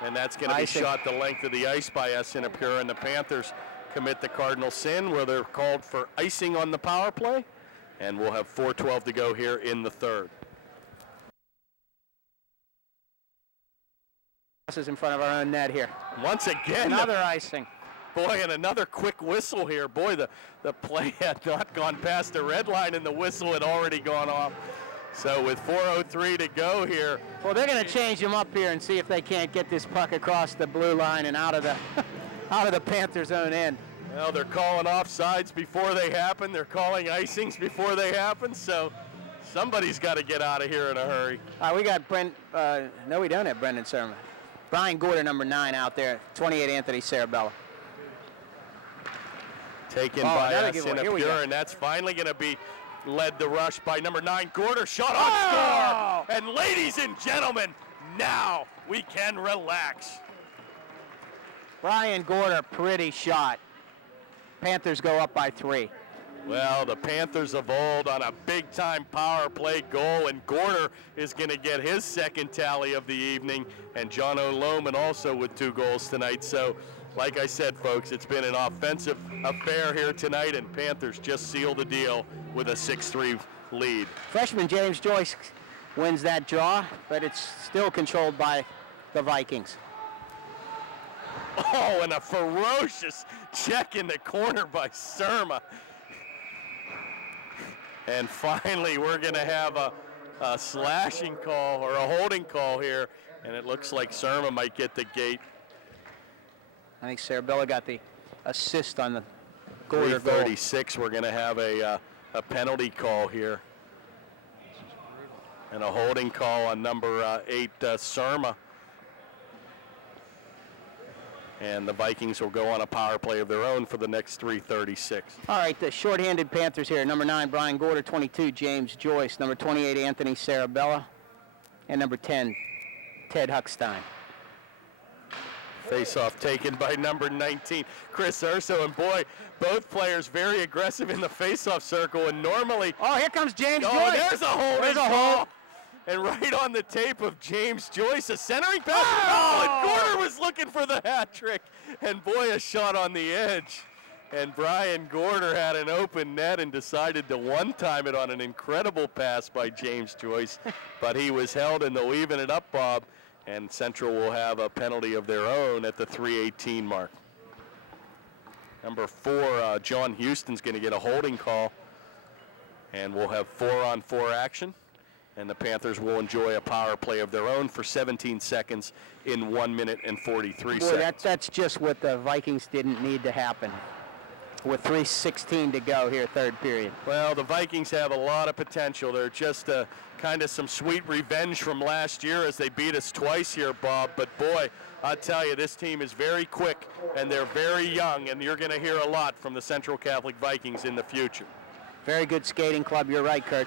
and that's going to be shot the length of the ice by Sinapura, and the Panthers commit the cardinal sin where they're called for icing on the power play. And we'll have 4:12 to go here in the third. This is in front of our own net here. Once again, another icing. Boy, and another quick whistle here. Boy, the play had not gone past the red line, and the whistle had already gone off. So with 4:03 to go here. Well, they're going to change them up here and see if they can't get this puck across the blue line and out of the out of the Panthers' own end. Well, they're calling offsides before they happen. They're calling icings before they happen. So somebody's got to get out of here in a hurry. All right, we got no, we don't have Brendan Surma. Brian Gorder, number 9, out there. 28, Anthony Sarabella. Taken by Sinapura, and that's finally going to be led the rush by number 9, Gorder. Shot on score! And ladies and gentlemen, now we can relax. Brian Gorder, pretty shot. Panthers go up by 3. Well, the Panthers of old on a big-time power play goal, and Gorder is going to get his second tally of the evening, and John O'Loman also with 2 goals tonight. So, like I said, folks, it's been an offensive affair here tonight, and Panthers just seal the deal with a 6-3 lead. Freshman James Joyce wins that draw, but it's still controlled by the Vikings. Oh, and a ferocious check in the corner by Surma. And finally, we're going to have a slashing call or a holding call here, and it looks like Surma might get the gate. I think Sarabella got the assist on the Gorder goal. 3:36, we're going to have a penalty call here. And a holding call on number 8, Surma. And the Vikings will go on a power play of their own for the next 3:36. All right, the shorthanded Panthers here. Number 9, Brian Gorder. 22, James Joyce. Number 28, Anthony Sarabella. And number 10, Ted Huckstein. Face-off taken by number 19, Chris Urso. And boy, both players very aggressive in the face-off circle. And normally, Oh, here comes James oh, Joyce. there's a holding call. And right on the tape of James Joyce, a centering pass. Oh, and Gorder was looking for the hat trick. And boy, a shot on the edge. And Brian Gorder had an open net and decided to one-time it on an incredible pass by James Joyce. But he was held, and they'll even it up, Bob. And Central will have a penalty of their own at the 3:18 mark. Number 4, John Houston's going to get a holding call. And we'll have 4-on-4 action. And the Panthers will enjoy a power play of their own for 17 seconds in 1 minute and 43 Boy, seconds. that's just what the Vikings didn't need to happen. With 3:16 to go here, third period. Well, the Vikings have a lot of potential. They're just kind of some sweet revenge from last year as they beat us twice here, Bob. But boy, I tell you, this team is very quick and they're very young, and you're going to hear a lot from the Central Catholic Vikings in the future. Very good skating club. You're right, Kurt.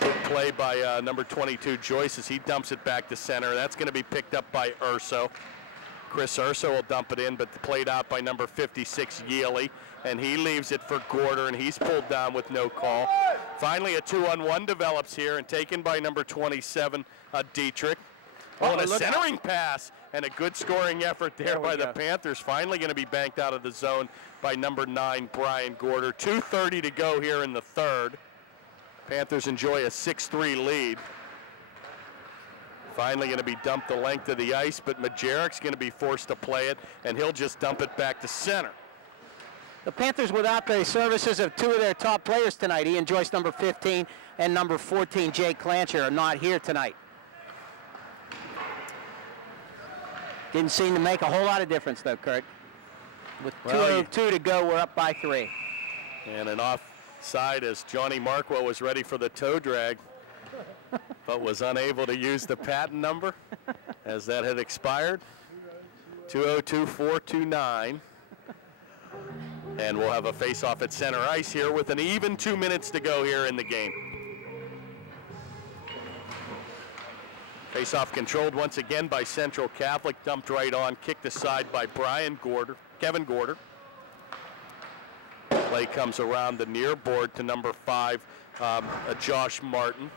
Good play by number 22, Joyce, as he dumps it back to center. That's going to be picked up by Urso. Chris Urso will dump it in, but played out by number 56, Yealy. And he leaves it for Gorder, and he's pulled down with no call. Finally, a 2-on-1 develops here, and taken by number 27, Dietrich. Oh, and a centering pass, and a good scoring effort there by the Panthers. Finally going to be banked out of the zone by number 9, Brian Gorder. 2:30 to go here in the third. Panthers enjoy a 6-3 lead. Finally going to be dumped the length of the ice, but Majerik's going to be forced to play it, and he'll just dump it back to center. The Panthers, without the services of 2 of their top players tonight, Ian Joyce, number 15, and number 14, Jake Clancher, are not here tonight. Didn't seem to make a whole lot of difference, though, Kurt. With 2:02 to go, we're up by 3. And an offside as Johnny Markwell was ready for the toe drag, but was unable to use the patent number as that had expired. 2:02.429. And we'll have a face-off at center ice here with an even 2 minutes to go here in the game. Face-off controlled once again by Central Catholic, dumped right on, kicked aside by Kevin Gorder. Play comes around the near board to number 5, Josh Martin.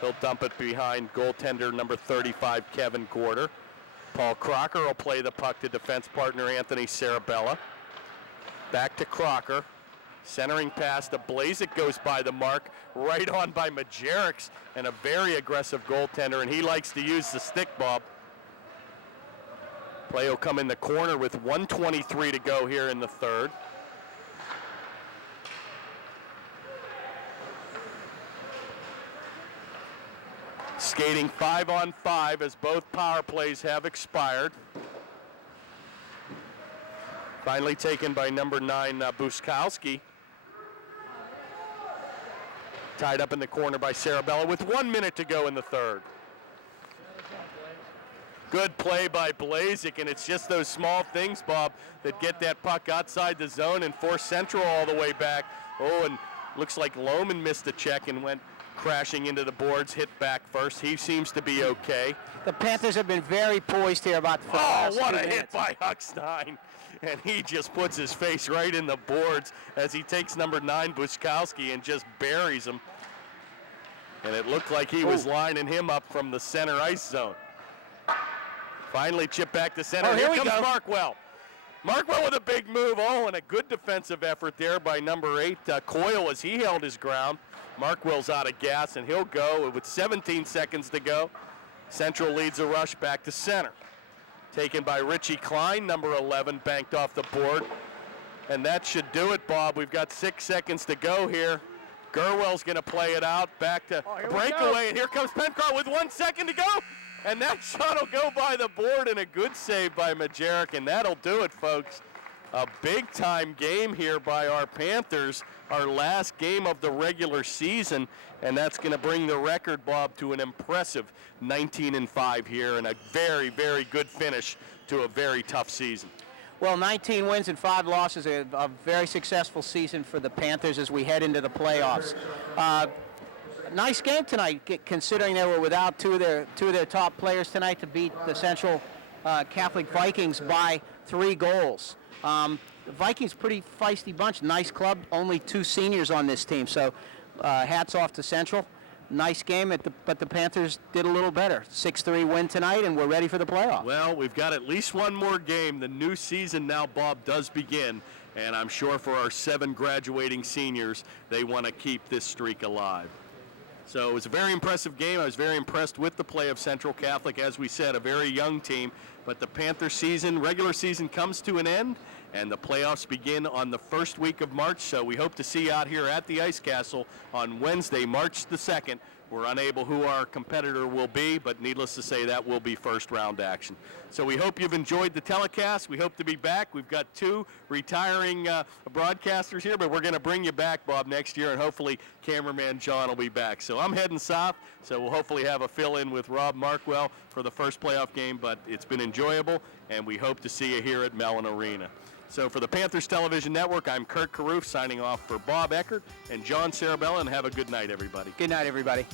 He'll dump it behind goaltender number 35, Kevin Gorder. Paul Crocker will play the puck to defense partner Anthony Sarabella. Back to Crocker. Centering pass to Blazik, goes by the mark, right on by Majerik's, and a very aggressive goaltender, and he likes to use the stick, Bob. Play will come in the corner with 1:23 to go here in the third. Skating 5-on-5 as both power plays have expired. Finally taken by number 9, Buskowski. Tied up in the corner by Sarabella with 1 minute to go in the third. Good play by Blazik, and it's just those small things, Bob, that get that puck outside the zone and force Central all the way back. Oh, and looks like Lohman missed a check and went crashing into the boards, hit back first. He seems to be okay. The Panthers have been very poised here about the last what 2 a hit minutes. by Huckstein. And he just puts his face right in the boards as he takes number 9, Buskowski, and just buries him. And it looked like he was lining him up from the center ice zone. Finally chipped back to center. Here comes Markwell. Markwell with a big move. Oh, and a good defensive effort there by number 8, Coyle, as he held his ground. Markwell's out of gas, and he'll go with 17 seconds to go. Central leads a rush back to center. Taken by Richie Klein, number 11, banked off the board. And that should do it, Bob. We've got 6 seconds to go here. Gerwell's going to play it out, back to breakaway, and here comes Pencroft with 1 second to go. And that shot will go by the board, and a good save by Majerik, and that'll do it, folks. A big-time game here by our Panthers, our last game of the regular season, and that's going to bring the record, Bob, to an impressive 19-5 here, and a very, very good finish to a very tough season. Well, 19 wins and 5 losses, a very successful season for the Panthers as we head into the playoffs. Nice game tonight, considering they were without two of their top players tonight to beat the Central Catholic Vikings by 3 goals. The Vikings, pretty feisty bunch, nice club, only 2 seniors on this team, so hats off to Central. Nice game, but the Panthers did a little better. 6-3 win tonight, and we're ready for the playoffs. Well, we've got at least one more game. The new season now, Bob, does begin, and I'm sure for our 7 graduating seniors, they want to keep this streak alive. So it was a very impressive game. I was very impressed with the play of Central Catholic. As we said, a very young team, but the Panther season, regular season, comes to an end, and the playoffs begin on the first week of March. So we hope to see you out here at the Ice Castle on Wednesday, March the 2nd. We're unable who our competitor will be, but needless to say, that will be first round action. So we hope you've enjoyed the telecast. We hope to be back. We've got 2 retiring broadcasters here, but we're going to bring you back, Bob, next year, and hopefully cameraman John will be back. So I'm heading south, so we'll hopefully have a fill-in with Rob Markwell for the first playoff game, but it's been enjoyable, and we hope to see you here at Mellon Arena. So for the Panthers Television Network, I'm Kurt Carruth signing off for Bob Eckert and John Sarabella, and have a good night, everybody. Good night, everybody.